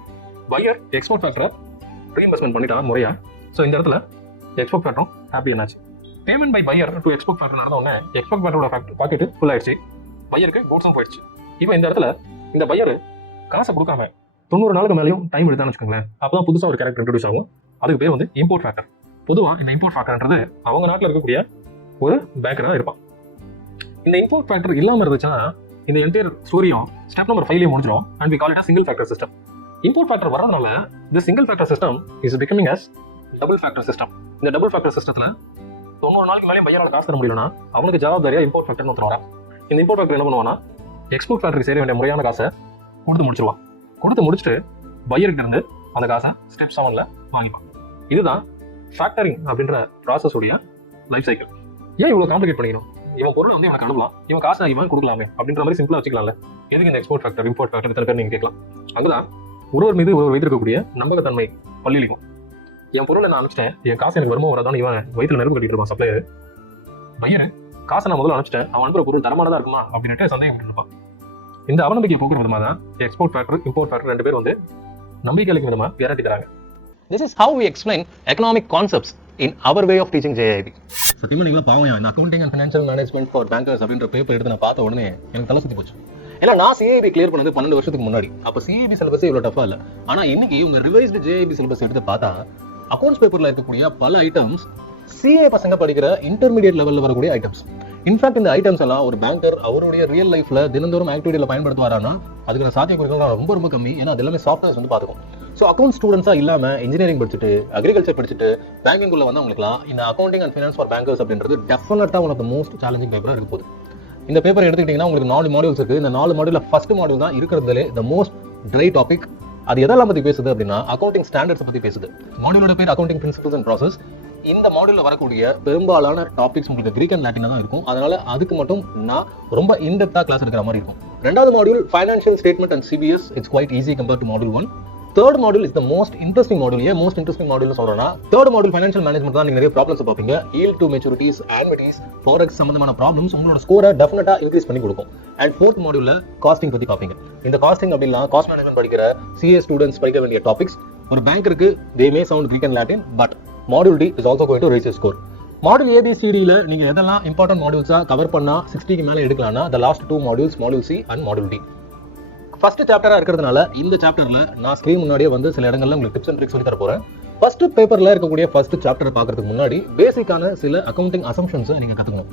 பையர் எக்ஸ்போர்ட் ஃபேக்டரை ரீஇன்வெஸ்ட்மெண்ட் பண்ணிட்டான் முறையா. ஸோ இந்த இடத்துல எக்ஸ்போர்ட் ஃபேக்டரும் ஹாப்பி என்னாச்சு. Payment by buyer to export factor நடந்த உடனே எக்ஸ்போர்ட் ஃபேக்டரோட பாக்கெட்டு ஃபுல் ஆயிடுச்சு, பையருக்கு கூட்ஸும் போயிடுச்சு. இப்போ இந்த இடத்துல இந்த பையர் காசை கொடுக்காம 90 நாளுக்கு மேலேயும் டைம் எடுத்தான்னு வச்சுக்கோங்களேன், அப்பதான் புதுசாக ஒரு கேரக்டர் இன்ட்ரடியூஸ் ஆகும். அதுக்கு பேர் வந்து இம்போர்ட் ஃபேக்டர். பொதுவாக இந்த இம்போர்ட் ஃபேக்டர்ன்றது அவங்க நாட்டில் இருக்கக்கூடிய ஒரு பேக்கர் தான் இருப்பான். இந்த இம்போர்ட் ஃபேக்டர் இல்லாமல் இருந்துச்சுன்னா இந்த என்டையர் ஸ்டோரியும் ஸ்டெப் நம்பர் 5 முடிஞ்சிடும். And we call it single factor system. Import factor வரதுனால இந்த single factor system is becoming as double factor system. இந்த டபுள் ஃபேக்டர் சிஸ்டத்தில் 90 நாளைக்கு மேலே பையனோட காசு தர முடியலன்னா அவனுக்கு ஜவாப்தாரியா இம்போர்ட் ஃபேக்டர்னு ஒருத்தர் வரா. இந்த இம்போர்ட் ஃபேக்டர் என்ன பண்ணுவானா, எக்ஸ்போர்ட் ஃபேக்டருக்கு சேர வேண்டிய முறையான காசை கொடுத்து முடிச்சிருவான். கொடுத்து முடிச்சுட்டு பையர்கிட்ட இருந்து அந்த காசை ஸ்டெப் 7ல வாங்கிப்பான். இதுதான் ஃபேக்டரிங் அப்படின்ற ப்ராசஸ் உடைய லைஃப் சைக்கிள். ஏன் இவ்வளவு காம்ப்ளிகேட் பண்ணிக்கணும்? இவன் பொருளை வந்து இவனுக்கு அனுப்பலாம், இவன் காசை இவன் கொடுக்கலாமே அப்படின்ற மாதிரி சிம்பிளா வச்சுக்கலாம்ல. எதுக்கு இந்த எக்ஸ்போர்ட் ஃபேக்டர் இம்போர்ட் ஃபேக்டர் இத்தனை பேர் நீங்க கேட்கலாம். அங்கதான் ஒருவர் மீது ஒருவர் வைத்திருக்கக்கூடிய நம்பகத்தன்மை பள்ளியிலிக்கும். என் பொருளை நான் அனுப்பிச்சிட்டேன், என் காசு எனக்கு வருமா வராதான் இவன் வயிற்றுல நெருப்பு கட்டிட்டு இருப்பான் சப்ளையர். பையர் காசை நான் முதல்ல அனுப்பிச்சிட்டேன், அவன் அனுப்புற பொருள் தரமானதா இருக்குமா அப்படின்ட்டு சந்தேகம் இருப்பான். இந்த அவநம்பிக்கையை போக்குற விதமாக தான் எக்ஸ்போர்ட் ஃபேக்டர் இம்போர்ட் ஃபேக்டர் 2 பேர் வந்து நம்பிக்கை அளிக்கும் விதமாக கேரண்டி தராங்க. This is how we explain economic concepts in our way of teaching JIB. சத்தியமா நீங்களா பாவம், இந்த accounting and financial management for bankers அப்படின்ற பேப்பர் எடுத்து நான் பார்த்த உடனே எனக்கு தலை சுத்தி போச்சு. ஏன்னா நான் சிஐபி கிளியர் பண்ணது 12 வருஷத்துக்கு முன்னாடி. அப்ப சிஐபி சிலபஸ் இவ்வளவு டஃபா இல்ல. ஆனா இன்னைக்கு உங்க ரிவைஸ்டு JIB சிலபஸ் எடுத்து பார்த்தா அக்கௌண்ட்ஸ் பேப்பர்ல இருக்கக்கூடிய பல ஐட்டம்ஸ் சிஏ பசங்க படிக்கிற இன்டர்மீடியட் லெவல்ல வரக்கூடிய ஐட்டம்ஸ். இன்ஃபேக்ட் இந்த ஐட்டம்ஸ் எல்லாம் ஒரு பேங்கர் அவருடைய ரியல் லைஃப்ல தினந்தோறும் ஆக்டிவிட்டியில பயன்படுத்துவாரானா அதுக்கு சாத்தியக்கூறுகள் ரொம்ப ரொம்ப கம்மி. ஏன்னா அது எல்லாமே சாஃப்ட்வேர்ஸ் வந்து பார்த்துக்கும். ஸோ அக்கௌண்ட் ஸ்டூடெண்ட்ஸா இல்லாம இன்ஜினியரிங் படிச்சுட்டு அக்ரிகல்ச்சர் படிச்சுட்டு பேங்கிங் உள்ள வந்து அவங்களுக்குலாம் இந்த accounting and finance for bankers அப்படின்றது டெஃபினட்டா one of the most challenging பேப்பரா இருக்க போகுது. இந்த பேப்பர் எடுத்துக்கிட்டீங்கன்னா உங்களுக்கு 4 மாடியூல்ஸ் இருக்கு. இந்த 4 மாடியூல்ல ஃபர்ஸ்ட் மாடியூல் தான் இருக்கிறதுலே த மோஸ்ட் ட்ரை டாபிக். அது எதெல்லாம் பத்தி பேசுது அப்படின்னா அக்கௌண்டிங் ஸ்டாண்டர்ட்ஸ் பத்தி பேசுது. மாடியூலோட பேர் அக்கௌண்டிங் பிரின்சிபல்ஸ் அண்ட் ப்ராசஸ். இந்த மாடியூல்ல வரக்கூடிய பெரும்பாலான டாபிக்ஸ் உங்களுக்கு கிரீக் அண்ட் லாட்டினா தான் இருக்கும். அதனால அதுக்கு மட்டும் நான் ரொம்ப இன்டெப்தா கிளாஸ் எடுக்கிற மாதிரி இருக்கும். ரெண்டாவது module financial statement and CBS. It's quite easy compared to module 1. Third module is the most interesting module. ஏன் மோஸ்ட் இன்ட்ரெஸ்டிங் மாடியூல் சொல்றேன்னா தேர்ட் மாடியூல் ஃபைனான்ஷியல் மேனேஜ்மெண்ட் தான். நீங்க நிறைய ப்ராப்ளம்ஸ் பார்ப்பீங்க. Yield to maturities, annuities, forex சம்பந்தமான problems உங்களோட ஸ்கோரை டெஃபினட்டா இன்க்ரீஸ் பண்ணி கொடுக்கும். அண்ட் ஃபோர்த் மாடியூல்ல காஸ்டிங் பத்தி பார்ப்பீங்க. இந்த காஸ்டிங் அப்படின்னா காஸ்ட் மேனேஜ்மெண்ட் படிக்கிற CA ஸ்டூடெண்ட்ஸ் படிக்க வேண்டிய டாபிக்ஸ். ஒரு பேங்கருக்கு they may sound Greek and Latin, but module D is also going to raise your score. Module ABCDல நீங்க எதெல்லாம் இம்பார்ட்டன்ட் மாடியூல்ஸா கவர் பண்ணா 60க்கு மேல எடுக்கலாம்னா the last 2 modules, module C and module D. First சாப்டரா இருக்கிறதுனால இந்த சாப்டர்ல நான் ஸ்கிரீன் முன்னாடியே வந்து சில இடங்கள்ல உங்களுக்கு டிப்ஸ் அண்ட் ட்ரிக்ஸ் சொல்லி தர போறேன். ஃபர்ஸ்ட் பேப்பர்ல இருக்கக்கூடிய ஃபர்ஸ்ட் சாப்டரை பார்க்கறதுக்கு முன்னாடி பேசிக்கான சில அக்கவுண்டிங் அசம்ப்ஷன்ஸ் நீங்க கத்துக்கணும்.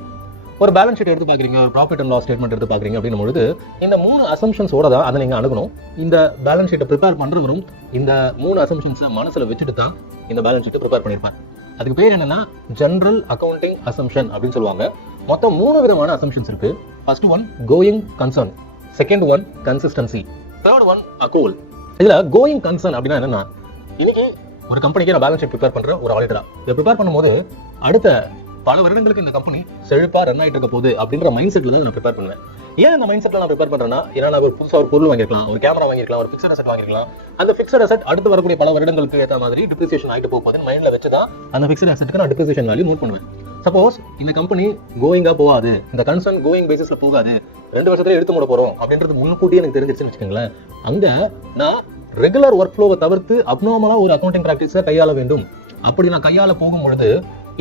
ஒரு பேலன்ஸ் ஷீட் எடுத்து பாக்குறீங்க, ஒரு ப்ராஃபிட் அண்ட் லாஸ் ஸ்டேட்மெண்ட் எடுத்து பாக்குறீங்க அப்படின்னும் பொழுது இந்த 3 அசம்ப்ஷன்ஸோட தான் அதை நீங்க அணுகணும். இந்த பேலன்ஸ் ஷீட்டை ப்ரிப்பேர் பண்றவரும் இந்த 3 அசம்ப்ஷன்ஸை மனசுல வச்சுட்டு தான் இந்த பேலன்ஸ் ஷீட்டை ப்ரிப்பேர் பண்ணிருப்பார். அதுக்கு பேர் என்னன்னா ஜெனரல் அக்கவுண்டிங் அசம்ப்ஷன் அப்படின்னு சொல்லுவாங்க. மொத்தம் 3 விதமான அசம்ப்ஷன்ஸ் இருக்கு. First one going concern, second one consistency, third one accrual. இதுல கோயிங் கன்சர்ன் அப்படின்னா என்னன்னா, இன்னைக்கு ஒரு கம்பெனிக்கு நான் பேலன்ஸ் ஷீட் ப்ரிப்பேர் பண்ற ஒரு ஆடிட்டரா இதை ப்ரிப்பேர் பண்ணும்போது அடுத்த பல வருடங்களுக்கு இந்த கம்பெனி செழிப்பா ரன் ஆயிட்டு இருக்க போகுது அப்படின்ற மைண்ட் செட்ல தான் நான் ப்ரிப்பேர் பண்ணுவேன். ஏன் இந்த மைண்ட் செட்ல நான் ப்ரிப்பேர் பண்றேன்னா, ஏன்னா நான் ஒரு புதுசா ஒரு பொருள் வாங்கிருக்கலாம், ஒரு கேமரா வாங்கிருக்கலாம், ஒரு பிக்சட் அசெட் வாங்கிருக்கலாம். அந்த பிக்சட் அசெட் அடுத்து வரக்கூடிய பல வருடங்களுக்கு ஏற்ற மாதிரி டிப்ரிசியேஷன் ஆயிட்டு போகுதுன்னு மைண்ட்ல வச்சுதான் அந்த பிக்சட் அசெட்டுக்கு நான் டிப்ரிசியேஷன் வேல்யூ நோட் பண்ணுவேன். சப்போஸ் இந்த கம்பெனி கோயிங்கா போகாது, இந்த கன்சர்ன் கோயிங் பேசிஸ்ல போகாது, 2 வருஷத்துல எடுத்து மூட போறோம் அப்படின்றது முன்கூட்டியே எனக்கு தெரிஞ்சிருச்சுன்னு வச்சுக்கோங்களேன், அங்க நான் ரெகுலர் ஒர்க் ஃப்ளோவை தவிர்த்து அப்நார்மலா ஒரு அக்கௌண்டிங் பிராக்டிஸை கையாள வேண்டும். அப்படி நான் கையாள போகும்பொழுது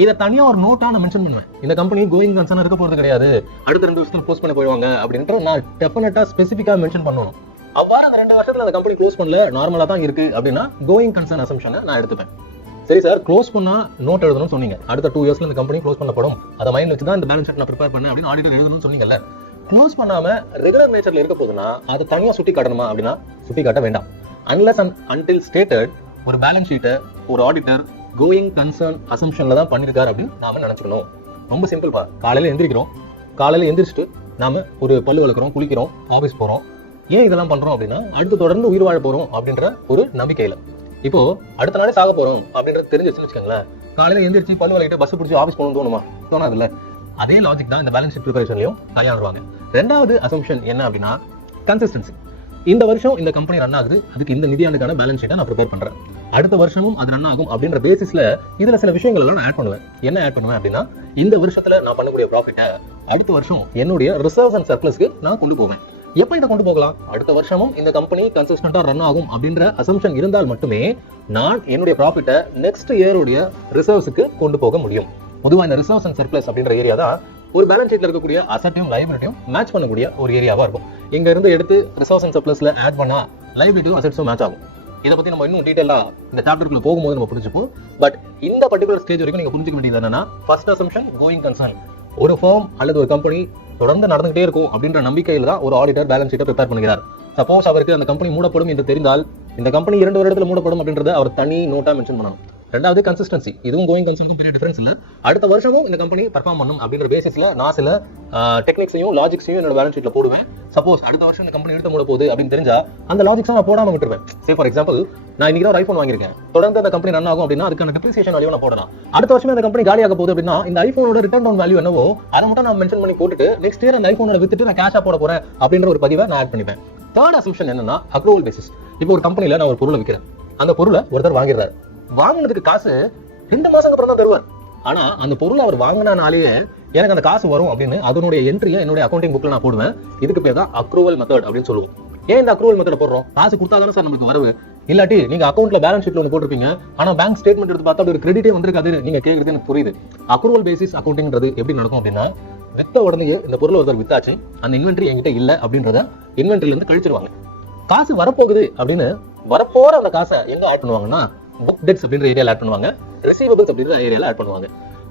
இதை தனியா ஒரு நோட்டா நான் மென்ஷன் பண்ணுவேன். இந்த கம்பெனி கோயிங் கன்சர்ன் இருக்க போறது கிடையாது, அடுத்த 2 வருஷத்துல போஸ்ட் பண்ண போயிடுவாங்க அப்படின்ற நான் டெஃபினட்டா ஸ்பெசிஃபிக்கா மென்ஷன் பண்ணணும். அவ்வாறு அந்த 2 வருஷத்துல அந்த கம்பெனி க்ளோஸ் பண்ணல, நார்மலா தான் இருக்கு அப்படின்னா கோயிங் கன்சர்ன் அசம்ப்ஷனை நான் எடுத்துப்பேன். சரி சார், க்ளோஸ் பண்ணா நோட் எழுதணும்னு சொன்னீங்க, அடுத்த 2 இயர்ஸ்ல இந்த கம்பெனி க்ளோஸ் பண்ணப்படும், அதை மைண்ட்ல வச்சு தான் இந்த பேலன்ஸ் ஷீட் நான் ப்ரிப்பேர் பண்ணேன் அப்படின்னு ஆடிட்டர் எழுதணும்னு சொன்னீங்கல்ல. க்ளோஸ் பண்ணாம ரெகுலர் நேச்சர்ல இருக்க போதுன்னா அதை தனியா சுட்டி காட்டணுமா அப்படின்னா சுட்டி காட்ட வேண்டாம். அன்லெஸ் அண்ட் அன்டில் ஸ்டேட்டட் ஒரு பேலன்ஸ் ஷீட்டை ஒரு ஆடிட்டர் கோயிங் கன்சர்ன் அசம்ப்ஷன்ல தான் பண்ணிருக்காரு அப்படின்னு நாம நினைச்சுக்கணும். ரொம்ப சிம்பிள் பா. காலையில எந்திரிச்சிட்டு நாம ஒரு பல்லு வளர்க்குறோம், குளிக்கிறோம், ஆபீஸ் போறோம். ஏன் இதெல்லாம் பண்றோம் அப்படின்னா அடுத்து தொடர்ந்து உயிர் வாழ போறோம் அப்படின்ற ஒரு நம்பிக்கையில. இப்போ அடுத்த நாளே சாக போறோம் அப்படின்றது தெரிஞ்சிருச்சுன்னு வச்சுக்கோங்களேன், காலையில எந்திரிச்சு பல்லு வளர்க்கிட்டு பஸ் பிடிச்சி ஆபீஸ் போகணும் தோணுமா? தோணாது இல்ல. அதே லாஜிக் தான் இந்த பேலன்ஸ் ஷீட் ப்ரிப்பரேஷன்லயும் கையாளுவாங்க. ரெண்டாவது அசம்ப்ஷன் என்ன அப்படின்னா கன்சிஸ்டன்சி. இந்த வருஷம் இந்த கம்பெனி ரன் ஆகுது, அதுக்கு இந்த நிதியாண்டுக்கான பேலன்ஸ் ஷீட்டை நான் ப்ரிப்பேர் பண்றேன், அடுத்த வருஷமும் அது ரன் ஆகும் அப்படின்ற பேசிஸ்ல இதுல சில விஷயங்கள் எல்லாம் நான் ஆட் பண்ணுவேன். என்ன ஆட் பண்ணுவேன் அப்படின்னா, இந்த வருஷத்துல நான் பண்ணக்கூடிய ப்ராஃபிட்டை அடுத்த வருஷம் என்னுடைய ரிசர்வ்ஸ் அண்ட் சர்ப்ளஸ்க்கு நான் கொண்டு போவேன். எப்ப இதை கொண்டு போகலாம்? அடுத்த வருஷமும் இந்த கம்பெனி கன்சிஸ்டன்டா ரன் ஆகும் அப்படின்ற அசம்ப்ஷன் இருந்தால் மட்டுமே நான் என்னுடைய ப்ராஃபிட்டை நெக்ஸ்ட் இயருடைய ரிசர்வ்ஸுக்கு கொண்டு போக முடியும். பொதுவாக இந்த ரிசர்வ்ஸ் அண்ட் சர்ப்ளஸ் அப்படின்ற ஏரியா தான் ஒரு பேலன்ஸ் ஷீட்ல இருக்கக்கூடிய அசட்டையும் லைபிலிட்டியும் மேட்ச் பண்ணக்கூடிய ஒரு ஏரியாவா இருக்கும். இங்க இருந்து எடுத்து ரிசர்வ்ஸ் அண்ட் சர்ப்ளஸ்ல ஆட் பண்ணா லைபிலிட்டியும் அசெட்ஸும் மேட்ச் ஆகும். இதை பத்தி நம்ம இன்னும் டீடைலா இந்த சாப்டருக்குள்ள போகும்போது நம்ம புரிஞ்சுப்போம். பட் இந்த பர்டிகுலர் ஸ்டேஜ் வரைக்கும் நீங்க புரிஞ்சுக்க வேண்டியது என்னன்னா, ஃபர்ஸ்ட் அசம்ஷன் கோயிங் கன்சர்ன். ஒரு ஃபார்ம் அல்லது ஒரு கம்பெனி தொடர்ந்து நடந்துகிட்டே இருக்கும் அப்படின்ற நம்பிக்கையில தான் ஒரு ஆடிட்டர் பேலன்ஸ் ஷீட்டை ப்ரிப்பேர் பண்ணுகிறார். சப்போஸ் அவருக்கு அந்த கம்பெனி மூடப்படும் என்று தெரிந்தால், இந்த கம்பெனி 2 வருடத்துல மூடப்படும் அப்படின்றத அவர் தனி நோட்டா மென்ஷன் பண்ணணும். ரெண்டாவது கன்சிஸ்டன்சி. இதுவும் கோயிங் கன்சர்னுக்கும் பெரிய டிஃபரன்ஸ் இல்ல. அடுத்த வருஷமும் இந்த கம்பெனி பர்ஃபார்ம் பண்ணும் அப்படின்ற பேசிஸ்ல நான் சில டெக்னிக்ஸையும் லாஜிக்ஸையும் என்னோட பேலன்ஸ் ஷீட்ல போடுவேன். சப்போஸ் அடுத்த வருஷம் இந்த கம்பெனி எடுத்து மூட போகுது அப்படின்னு தெரிஞ்சா அந்த லாஜிக்ஸை நான் போடாம விட்டுருவேன். சே ஃபார் எக்ஸாம்பிள், நான் இன்னைக்கு ஒரு ஐபோன் வாங்கியிருக்கேன், தொடர்ந்து அந்த கம்பெனி ரன் ஆகும் அப்படின்னா அதுக்கான டிப்ரிசியேஷன் வேல்யூ நான் போடலாம். அடுத்த வருஷம் அந்த கம்பெனி காலியாக போகுது அப்படின்னா இந்த ஐபோனோட ரிட்டர்ன் டவுன் வேல்யூ என்னவோ அதை மட்டும் நான் மென்ஷன் பண்ணி போட்டுட்டு நெக்ஸ்ட் இயர் அந்த ஐபோனோட வித்துட்டு நான் கேஷா போட போறேன் அப்படின்ற ஒரு பதிவை நான் ஆட் பண்ணிப்பேன். தேர்ட் அசம்ஷன் என்னன்னா அக்ரூவல் பேசிஸ். இப்போ ஒரு கம்பெனில நான் ஒரு பொருளை விற்கிறேன், அந்த பொருளை ஒருத்தர் வாங்கிடுறாரு. வாங்கினதுக்கு காசு 2 மாசம் அப்புறம் தான் தருவார். ஆனா அந்த பொருளை அவர் வாங்கினாலேயே எனக்கு அந்த காசு வரும் அப்படின்னு அதனுடைய என்ட்ரியை என்னுடைய அக்கௌண்டிங் புக்ல நான் போடுவேன். இதுக்கு பேர் தான் அக்ரூவல் மெத்தட் அப்படின்னு சொல்லுவோம். ஏன் இந்த அக்ரூவல் மெத்தட் போடுறோம்? காசு கொடுத்தாதானே சார் நமக்கு வரவு. இல்லாட்டி நீங்க அக்கௌண்ட்ல பேலன்ஸ் ஷீட்ல ஒன்று போட்டிருப்பீங்க, ஆனா பேங்க் ஸ்டேட்மெண்ட் எடுத்து பார்த்தா அப்படி ஒரு கிரெடிட்டே வந்திருக்காது. நீங்க கேட்கறது எனக்கு புரியுது. அக்ரூவல் பேசிஸ் அக்கௌண்டிங்கிறது எப்படி நடக்கும் அப்படின்னா, வித்த உடனே இந்த பொருள் ஒருத்தர் வித்தாச்சு, அந்த இன்வென்ட்ரி என்கிட்ட இல்ல அப்படின்றத இன்வென்ட்ரில இருந்து கழிச்சிருவாங்க. காசு வரப்போகுது அப்படின்னு வரப்போற அந்த காசை எங்க ஆட் பண்ணுவாங்கன்னா புக் டெட்ஸ் அப்படின்ற ஏரியால ஆட் பண்ணுவாங்க, ரிசீவபிள்ஸ் அப்படின்ற ஏரியால ஆட் பண்ணுவாங்க.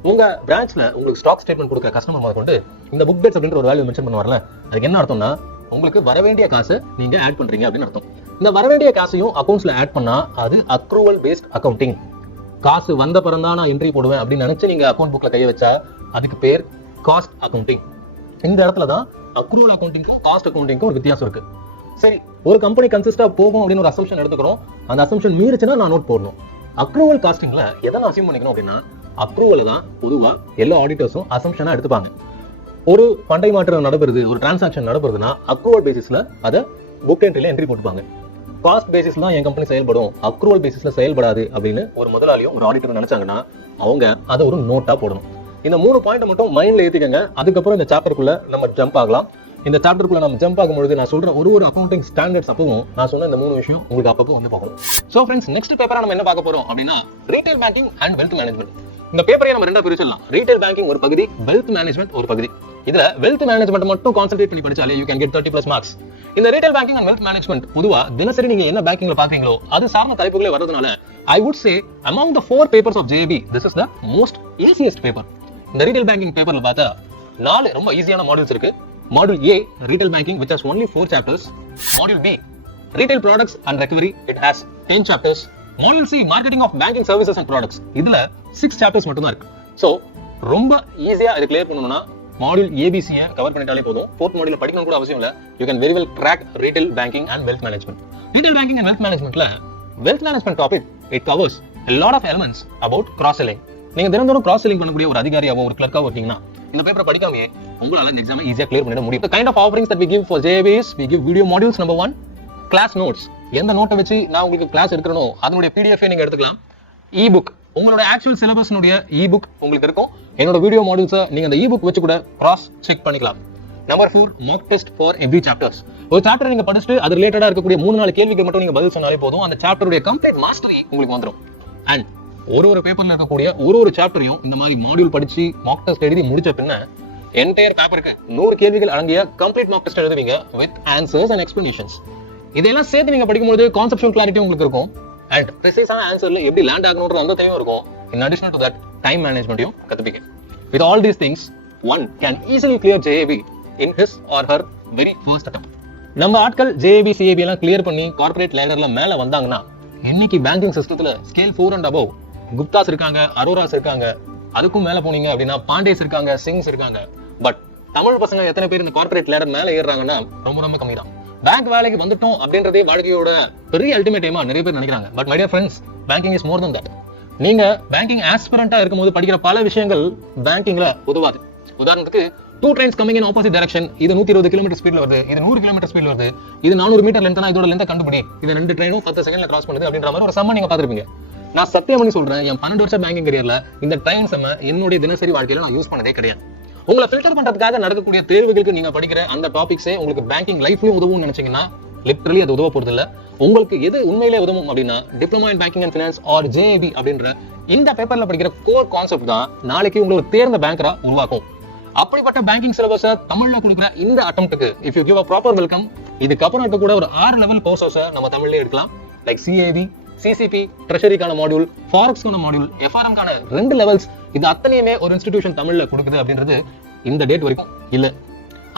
உங்க பிரான்ச்ல உங்களுக்கு ஸ்டாக் ஸ்டேட்மெண்ட் கொடுக்குற கஸ்டமர் முதல் கொண்டு இந்த புக் டெட்ஸ் அப்படின்ற ஒரு வேல்யூ மென்ஷன் பண்ணுவார்ல, அதுக்கு என்ன அர்த்தம்னா உங்களுக்கு வரவேண்டிய காசை நீங்க ஆட் பண்றீங்க அப்படின்னு அர்த்தம். இந்த வரவேண்டிய காசையும் அக்கௌண்ட்ஸ்ல ஆட் பண்ணா அது அக்ரூவல் பேஸ்ட் அக்கௌண்டிங். காசு வந்த பிறகு தான் நான் என்ட்ரி போடுவேன் அப்படின்னு நினைச்சு நீங்க அக்கௌண்ட் புக்ல கைய வச்சா அதுக்கு பேர் காஸ்ட் அக்கௌண்டிங். இந்த இடத்துல தான் அக்ரூவல் அக்கௌண்டிங்கும் காஸ்ட் அக்கௌண்டிங்கும் ஒரு வித்தியாசம் இருக்கு. சரி, ஒரு கம்பெனி கன்சிஸ்டா போகும் அப்படின்னு ஒரு அசம்ஷன் எடுத்துக்கிறோம். அந்த அசம்ஷன் மீறிச்சுன்னா நான் நோட் போடணும். அக்ரூவல் காஸ்டிங்ல எதை நான் அசியூம் பண்ணிக்கணும் அப்படின்னா, அக்ரூவல் தான் பொதுவா எல்லா ஆடிட்டர்ஸும் அசம்ஷனா எடுத்துப்பாங்க. ஒரு பண்டை மாற்றம் நடைபெறுது, ஒரு டிரான்சாக்ஷன் நடைபெறுதுன்னா அக்ரூவல் பேசிஸ்ல அதை புக் என்ட்ரில என்ட்ரி போட்டுப்பாங்க. காஸ்ட் பேசிஸ்ல தான் என் கம்பெனி செயல்படும், அக்ரூவல் பேசிஸ்ல செயல்படாது அப்படின்னு ஒரு முதலாளியும் ஒரு ஆடிட்டர் நினைச்சாங்கன்னா அவங்க அதை ஒரு நோட்டா போடணும். இந்த 3 பாயிண்ட் மட்டும் மைண்ட்ல ஏத்திக்கங்க. அதுக்கப்புறம் இந்த சாப்டருக்குள்ள நம்ம ஜம்ப் ஆகலாம். இந்த சாப்டருக்குள்ள நம்ம ஜம்ப் ஆகும்போது நான் சொல்ற ஒரு அக்கௌண்டிங் ஸ்டாண்டர்ட்ஸ் அப்பவும் நான் சொன்ன இந்த 3 விஷயம் உங்களுக்கு அப்பப்போ வந்து பார்க்கணும். சோ ஃப்ரெண்ட்ஸ், நெக்ஸ்ட் பேப்பரா நம்ம என்ன பார்க்க போறோம் அப்படின்னா retail banking and wealth management. இந்த பேப்பரை நம்ம ரெண்டா பிரிச்சிடலாம். ரீட்டைல் பேங்கிங் ஒரு பகுதி, வெல்த் மேனேஜ்மெண்ட் ஒரு பகுதி. இதுல வெல்த் மேனேஜ்மெண்ட் மட்டும் கான்சென்ட்ரேட் பண்ணி படிச்சாலே you can get 30+ மார்க்ஸ். இந்த retail banking and wealth management பொதுவா தினசரி நீங்க என்ன பேங்கிங்ல பாக்குறீங்களோ அது சார்ந்த தலைப்புகளே வரதுனால I would say among the 4 papers of JAB this is the most easiest paper. இந்த ரீட்டைல் பேங்கிங் பேப்பர்ல பார்த்தா 4 ரொம்ப ஈஸியான மாடியூல்ஸ் இருக்கு. Module A, Retail Banking, which has only 4 chapters. Module B, Retail Products and Recovery, it has 10 chapters. Module C, Marketing of Banking Services and Products. இதுல 6 chapters மட்டும் தான் இருக்கு. So, ரொம்ப ஈஸியா இதை கிளியர் பண்ணணும்னா மாடியூல் ஏபிசியை கவர் பண்ணிட்டாலே போதும். 4th மாடியூல படிக்கணும் கூட அவசியம் இல்ல. You can very well crack Retail Banking and Wealth Management. Retail Banking and Wealth Managementல Wealth Management topic, it covers a lot of elements about cross selling. நீங்க தினந்தோறும் கிராஸ் செல்லிங் பண்ணக்கூடிய ஒரு அதிகாரியாவோ ஒரு கிளர்க்காவோ இருக்கீங்கன்னா இந்த பேப்பரை படிக்காமயே உங்களால இந்த எக்ஸாமை ஈஸியா கிளியர் பண்ணிட முடியும். The kind of offerings that we give for JAB is we give video modules number 1, class notes. எந்த நோட்டை வச்சு நான் உங்களுக்கு கிளாஸ் எடுக்கறனோ அதனுடைய PDF நீங்க எடுத்துக்கலாம். e-book, உங்களோட ஆக்சுவல் சிலபஸ்னுடைய e-book உங்களுக்கு இருக்கும். என்னோட வீடியோ மாடியூல்ஸை நீங்க அந்த e-book வச்சு கூட கிராஸ் செக் பண்ணிக்கலாம். Number 4, mock test for every chapters. ஒரு சாப்டர் நீங்க படிச்சுட்டு அது ரிலேட்டடா இருக்கக்கூடிய 3-4 கேள்விக்கு மட்டும் நீங்க பதில் சொன்னாலே போதும், அந்த சாப்டருடைய கம்ப்ளீட் மாஸ்டரி உங்களுக்கு வந்துடும். அண்ட் ஒரு பேப்பர்ல இருக்கக்கூடிய ஒரு சாப்டரையும் இந்த மாதிரி மாடியூல் படிச்சு மாக் டெஸ்ட் எழுதி முடிச்ச பின்ன என்டையர் பேப்பருக்கு 100 கேள்விகள் அடங்கிய கம்ப்ளீட் மாக் டெஸ்ட் எழுதுவீங்க வித் ஆன்சர்ஸ் அண்ட் எக்ஸ்பிளனேஷன்ஸ். இதெல்லாம் சேர்த்து நீங்க படிக்கும்போது கான்செப்சுவல் கிளாரிட்டி உங்களுக்கு இருக்கும். அண்ட் ப்ரிசைஸான ஆன்சர்ல எப்படி லேண்ட் ஆகணும்ன்ற அந்த தேவையும் இருக்கும். In additional to that time மேனேஜ்மெண்ட்டையும் கத்துப்பீங்க. With all these things one can easily clear JAB in his or her very first attempt. நம்ம ஆட்கள் JAB CAB எல்லாம் கிளியர் பண்ணி கார்ப்பரேட் லேடர்ல மேல வந்தாங்கன்னா இன்னைக்கு பேங்கிங் சிஸ்டத்துல ஸ்கேல் 4 and above குப்தாஸ் இருக்காங்க, அரோராஸ் இருக்காங்க, அதுக்கும் மேல போனீங்க அப்படின்னா பாண்டேஸ் இருக்காங்க, சிங்ஸ் இருக்காங்க. பட் தமிழ் பசங்க எத்தனை பேர் இந்த கார்ப்பரேட் லேடர் மேல ஏறாங்கன்னா ரொம்ப கம்மி தான். பேங்க் வேலைக்கு வந்துட்டோம் அப்படின்றதே வாழ்க்கையோட பெரிய அல்டிமேட் எய்மா நிறைய பேர் நினைக்கிறாங்க. But my dear friends, banking is more then that. நீங்க பேங்கிங் ஆஸ்பிரண்டா இருக்கும்போது படிக்கிற பல விஷயங்கள் பேங்கிங்ல உதவாது. உதாரணத்துக்கு 2 trains coming in opposite direction, இது 120 km ஸ்பீட்ல வருது, இது 100 km ஸ்பீட்ல வருது, இது 400 மீட்டர் லென்த்னா இதோட லென்த்தை கண்டுபிடி, இது 2 ட்ரெயினும் 10 செகண்ட்ல கிராஸ் பண்ணுது அப்படின்ற மாதிரி ஒரு சம்ம நீங்க பாத்துருப்பீங்க. நான் சத்தியம் பண்ணி சொல்றேன், என் 12 வருஷம் பேங்கிங் கரியர்ல இந்த ட்ரெயின் செம்ம என்னுடைய தினசரி வாழ்க்கையில நான் யூஸ் பண்ணதே கிடையாது. உங்களை ஃபில்டர் பண்றதுக்காக நடக்கக்கூடிய தேர்வுகளுக்கு நீங்க படிக்கிற அந்த டாபிக்ஸே உங்களுக்கு பேங்கிங் லைஃப்லயும் உதவும் நினைச்சீங்கன்னா லிட்டரலி அது உதவ போறது இல்ல. உங்களுக்கு எது உண்மையிலே உதவும் அப்படின்னா diploma in banking and finance or JAB அப்படின்ற இந்த பேப்பர்ல படிக்கிற கோர் கான்செப்ட் தான் நாளைக்கு உங்களை ஒரு தேர்ந்த பேங்கரா உருவாக்கும். அப்படிப்பட்ட பேங்கிங் சிலபஸை தமிழ்ல கொடுக்குற இந்த அட்டம்ப்ட்டுக்கு if you give a proper welcome, இதுக்கப்புறம் இருக்க கூட ஒரு 6 லெவல் கோர்சஸை நம்ம தமிழ்லயே எடுக்கலாம். லைக் சிஏபி, சிசிபி, ட்ரெஷரிக்கான மாடியூல், ஃபாரெக்ஸ்க்கான மாடியூல், எஃப்ஆர்எம்கான 2 லெவல்ஸ், இது அத்தனையுமே ஒரு இன்ஸ்டிடியூஷன் தமிழ்ல கொடுக்குது அப்படின்றது இந்த டேட் வரைக்கும் இல்ல.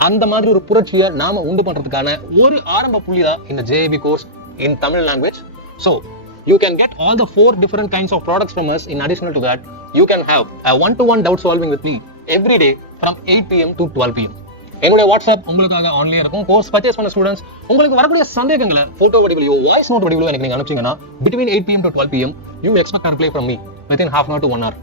அந்த மாதிரி ஒரு புரட்சியை நாம உண்டு பண்றதுக்கான ஒரு ஆரம்ப புள்ளி தான் இந்த JAB course in Tamil language. So you can get all the 4 different kinds of products from us. In additional to that, you can have a one-to-one doubt solving with me every day from 8 PM to 12 PM. என்னுடைய WhatsApp உங்களுக்காக online இருக்கும். Course purchase பண்ண students உங்களுக்கு வரக்கூடிய சந்தேகங்களை photo வடிவிலையோ voice note வடிவிலோ எனக்கு நீங்க அனுப்பிச்சீங்கன்னா between 8 PM to 12 PM you expect a reply from me within half an hour to 1 hour.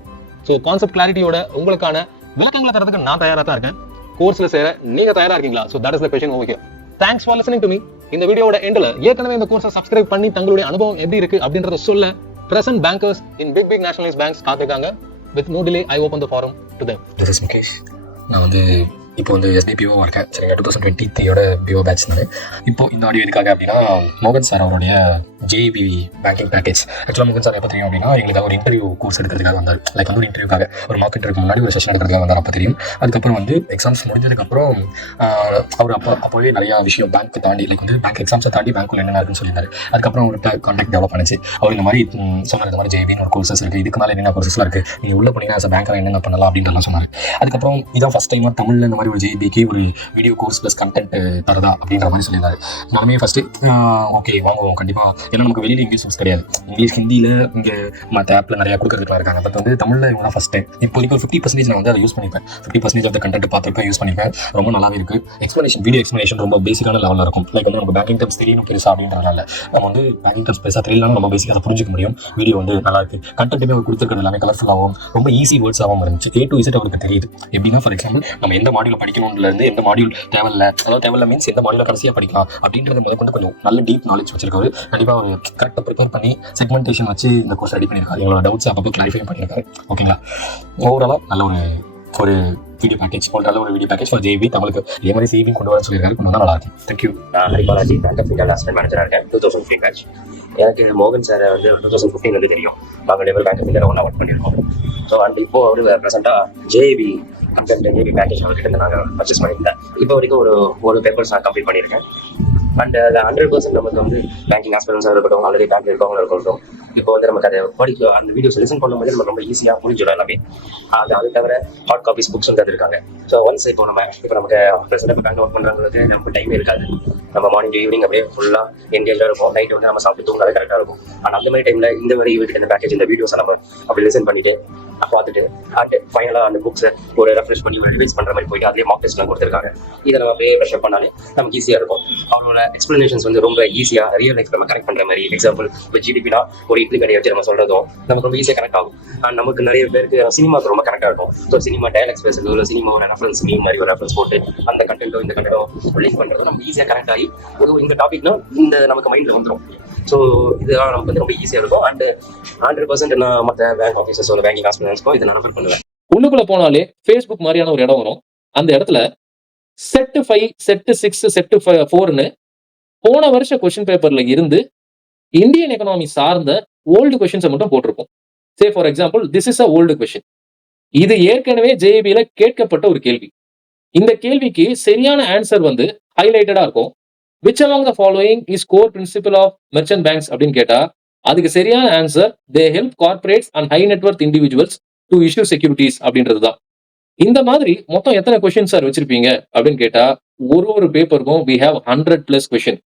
So concept கிளாரிட்டியோட உங்களுக்கான விளக்கங்களை தரதுக்கு நான் தயாரா தான் இருக்கேன். கோர்ஸ்ல சேர நீங்க தயாரா இருக்கீங்களா? So that is the question over here. Thanks for listening to me. இந்த வீடியோட எண்ட்ல ஏற்கனவே இந்த கோர்ஸை சப்ஸ்கிரைப் பண்ணி தங்களுடைய அனுபவம் எப்படி இருக்கு அப்படின்றத சொல்ல present bankers in big nationalise banks காத்திருக்காங்க. With no delay I open the forum to them. This is Mukesh. நான் வந்து இப்போ வந்து SDPO இருக்கேன். சரிங்க, 2023யோட பிஓ பேட்ச் நான். இப்போ இந்த ஆடியோ எதுக்காக அப்படின்னா, மோகன் சார் அவருடைய JAB பேங்கிங் பேக்கேஜ். ஆக்சுவலாக மோகன் சார் எப்போ தெரியும் அப்படின்னா, எங்களுக்கு ஒரு இன்டர்வியூ கோர்ஸ் எடுக்கிறதுக்காக வந்தார். லைக் வந்து ஒரு இன்டர்வியூக்காக ஒரு மார்க் இன்டர்வியூக்கு முன்னாடி ஒரு செஷன் எடுக்கிறதுக்காக வந்தார். அப்போ தெரியும். அதுக்கப்புறம் வந்து எக்ஸாம்ஸ் முடிஞ்சதுக்கப்புறம் அவர் அப்போவே நிறையா விஷயம் பேங்க்கு தாண்டி, லைக் வந்து பேங்க் எக்ஸாம்ஸை தாண்டி பேங்க்குள்ள என்னென்ன இருக்குன்னு சொல்லியிருந்தார். அதுக்கப்புறம் அவர்கிட்ட கான்டாக்ட் டெவலப் பண்ணிச்சு. அவர் இந்த மாதிரி சொன்னார், இந்த மாதிரி JABன்னு ஒரு கோர்சஸ் இருக்குது, இதுக்கு மேலே என்னென்ன கோர்சஸ்லாம் இருக்குது, நீங்கள் உள்ள போனீங்கன்னா பேங்க்கில் என்னென்ன பண்ணலாம் அப்படின்றலாம் சொன்னார். அதுக்கப்புறம் இதான் ஃபஸ்ட் டைமாக தமிழில் இந்த மாதிரி ஒரு JABக்கு ஒரு வீடியோ கோர்ஸ் ப்ளஸ் கண்டென்ட் தரதா அப்படின்ற மாதிரி சொல்லியிருந்தாரு. நானுமே ஃபஸ்ட்டு ஓகே வாங்குவோம் கண்டிப்பாக. ஏன்னா நமக்கு வெளியில் இங்கிலீஷ் சோர்ஸ் கிடையாது. இங்கிலீஷ் ஹிந்தியில் இங்கே மற்ற ஆப்பில் நிறையா கொடுக்குறதுக்குலாம் இருக்காங்க. பட் வந்து தமிழில் இவங்க ஃபஸ்ட் டைம். இப்போ வரைக்கும் ஒரு 50% நான் வந்து அதை யூஸ் பண்ணிப்பேன். 50% ஆஃப் த கண்டென்ட் பார்த்துருப்பேன், யூஸ் பண்ணிப்பேன். ரொம்ப நல்லாவே இருக்குது. எக்ஸ்ப்ளனேஷன், வீடியோ எக்ஸ்ப்ளனேஷன் ரொம்ப பேசிக்கான லெவலில் இருக்கும். லைக் வந்து நமக்கு பேங்கிங் டர்ம்ஸ் தெரியணும் பெருசாக அப்படின்றனால நம்ம வந்து பேங்கிங் டர்ம்ஸ் பெருசாக தெரியலாம், நம்ம பேசிக்காக அதை புரிஞ்சிக்க முடியும். வீடியோ வந்து நல்லா இருக்குது. கண்டென்ட்டுமே அவர் கொடுத்துருக்கிறது எல்லாமே கலர்ஃபுல்லாகவும் ரொம்ப ஈஸி வேர்ட்ஸாகவும் இருந்துச்சு. A to Z அவருக்கு தெரியுது. எப்படின்னா ஃபார் எக்ஸாம்பிள் நம்ம எந்த மாடியூல் படிக்கணும்லேருந்து எந்த மாடியூல் தேவையில்லை, அதாவது தேவையில்லை மீன்ஸ் எந்த மாடியூல் கடைசியாக படிக்கலாம் அப்படின்றத முதற்கொண்டு கொஞ்சம் நல்ல டீப் நாலேஜ் வச்சிருக்காரு. கண்டிப்பாக ஒரு கரெக்டாக ப்ரிப்பேர் பண்ணி செக்மெண்டேஷன் வச்சு இந்த கோர்ஸ் ரெடி பண்ணியிருக்காரு. எங்களோட டவுட்ஸ் அப்பப்போ கிளாரிஃபை பண்ணியிருக்காரு. ஓகேங்களா, ஓவராலாக நல்ல ஒரு வீடியோ பேக்கேஜ், நல்ல ஒரு வீடியோ பேக்கேஜ் ஃபார் JAB தமிழுக்கு. இதே மாதிரி சேவிங் கொண்டு வர சொல்லியிருக்காரு. கொண்டு வந்தால் நல்லா இருக்கும். தேங்க்யூ. நான் Haribalaji, bank of India assistant மேனேஜராக இருக்கேன். 2015 பேட்ச். எனக்கு மோகன் சார் வந்து 2015 வந்து தெரியும். நாங்கள் டேபிள் பேங்க் ஆஃப் இந்தியா ஒன்றா ஒர்க் பண்ணியிருக்கோம். ஸோ அண்ட் இப்போ ஒரு ப்ரெசென்ட்டாக JAB JAB பேக்கேஜ் அவர்கிட்ட நாங்கள் பர்ச்சேஸ் பண்ணியிருந்தேன். இப்போ வரைக்கும் ஒரு பேப்பர்ஸ் நான் கம்ப்ளீட் பண்ணியிருக்கேன். அண்ட் 100% நமக்கு வந்து பேங்கிங் ஆஸ்பிரன்ஸாக இருக்கட்டும், ஆல்ரெடி பேங்க் இருக்கவங்க இருக்கட்டும், இப்போ வந்து நமக்கு அதை படிக்க அந்த வீடியோஸ் லிசன் பண்ணும்போது நம்ம ரொம்ப ஈஸியாக புரிஞ்சிடும் எல்லாமே. அது தவிர ஹார்ட் காப்பீஸ் புக்ஸும் தந்துருக்காங்க. ஸோ ஒன்ஸ் இப்போ நமக்கு ப்ரெசென்ட்டாக பேங்க் ஒர்க் பண்ணுறவங்களுக்கு நமக்கு டைமே இருக்காது. நம்ம மார்னிங் ஈவினிங் அப்படியே ஃபுல்லாக என்கேஜாக இருக்கும். நைட்டு வந்து நம்ம சாப்பிட்டு தூங்காலே கரெக்டாக இருக்கும். ஆனால் அந்த மாதிரி டைமில் இந்த மாதிரி வீட்டுக்கு இந்த பேக்கேஜ், இந்த வீடியோஸை நம்ம அப்படி லிசன் பண்ணிட்டு பார்த்துட்டு அண்ட் ஃபைனலாக அந்த புக்ஸை ஒரு ரெஃப்ரெஷ் பண்ணி ரிவைஸ் பண்ணுற மாதிரி போயிட்டு அதுலேயே மார்க் டெஸ்ட்லாம் கொடுத்துருக்காங்க. இதை நம்ம அப்படியே ப்ரெஷர் பண்ணாலே நமக்கு ஈஸியாக இருக்கும். அவரோட எக்ஸ்பிளனேஷன்ஸ் வந்து ரொம்ப ஈஸியாக ரியல் லைஃப் நம்ம கனெக்ட் பண்ணுற மாதிரி. எக்ஸாம்பிள் இப்போ GDPனா ஒரு இட்லி கடையை வச்சு நம்ம சொல்கிறதும் நமக்கு ரொம்ப ஈஸியாக கனெக்ட் ஆகும். அண்ட் நமக்கு நிறைய பேருக்கு சினிமாவுக்கு ரொம்ப கனெக்டாக இருக்கும். ஸோ சினிமா டைலாக்ஸ் பேசுறது, இல்லை சினிமாவோட ரெஃபரன்ஸ் மீன் மாதிரி ஒரு ரெஃபரன்ஸ் போட்டு அந்த கண்டென்ட்டோ இந்த கண்டென்ட்டோ லிங்க் பண்ணுறது நமக்கு ஈஸியாக கனெக்ட் ஆகி இந்த டாபிக்னா இந்த நமக்கு மைண்டில் வந்துடும். ஸோ இதெல்லாம் நமக்கு வந்து ரொம்ப ஈஸியாக இருக்கும். அண்ட் 100% நான் மற்ற பேங்க் ஆஃபீஸர்ஸோட பேங்கிங் ஆஸ்பிரன்ஸ்க்கும் இதை நான் ரெஃபர் பண்ணுவேன். உள்ளுக்குள்ள போனாலே ஃபேஸ்புக் மாதிரியான ஒரு இடம் வரும். அந்த இடத்துல செட் 5, செட் 6, செட் 4ன்னு போன வருஷ கொஸ்டின் பேப்பர்ல இருந்து இந்தியன் எக்கனாமி சார்ந்த ஓல்டு கொஸ்டின்ஸை மட்டும் போட்டிருப்போம். Say for example, this is a old question. இது ஏற்கனவே JABல கேட்கப்பட்ட ஒரு கேள்வி. இந்த கேள்விக்கு சரியான ஆன்சர் வந்து ஹைலைட்டடா இருக்கும். Which among the following is core principle of merchant banks அப்படின்னு கேட்டா அதுக்கு சரியான answer they help corporates and high net worth individuals to issue securities அப்படின்றது தான். இந்த மாதிரி மொத்தம் எத்தனை கொஸ்டின் சார் வச்சிருப்பீங்க அப்படின்னு கேட்டா ஒரு பேப்பருக்கும் we have 100+ கொஸ்டின்.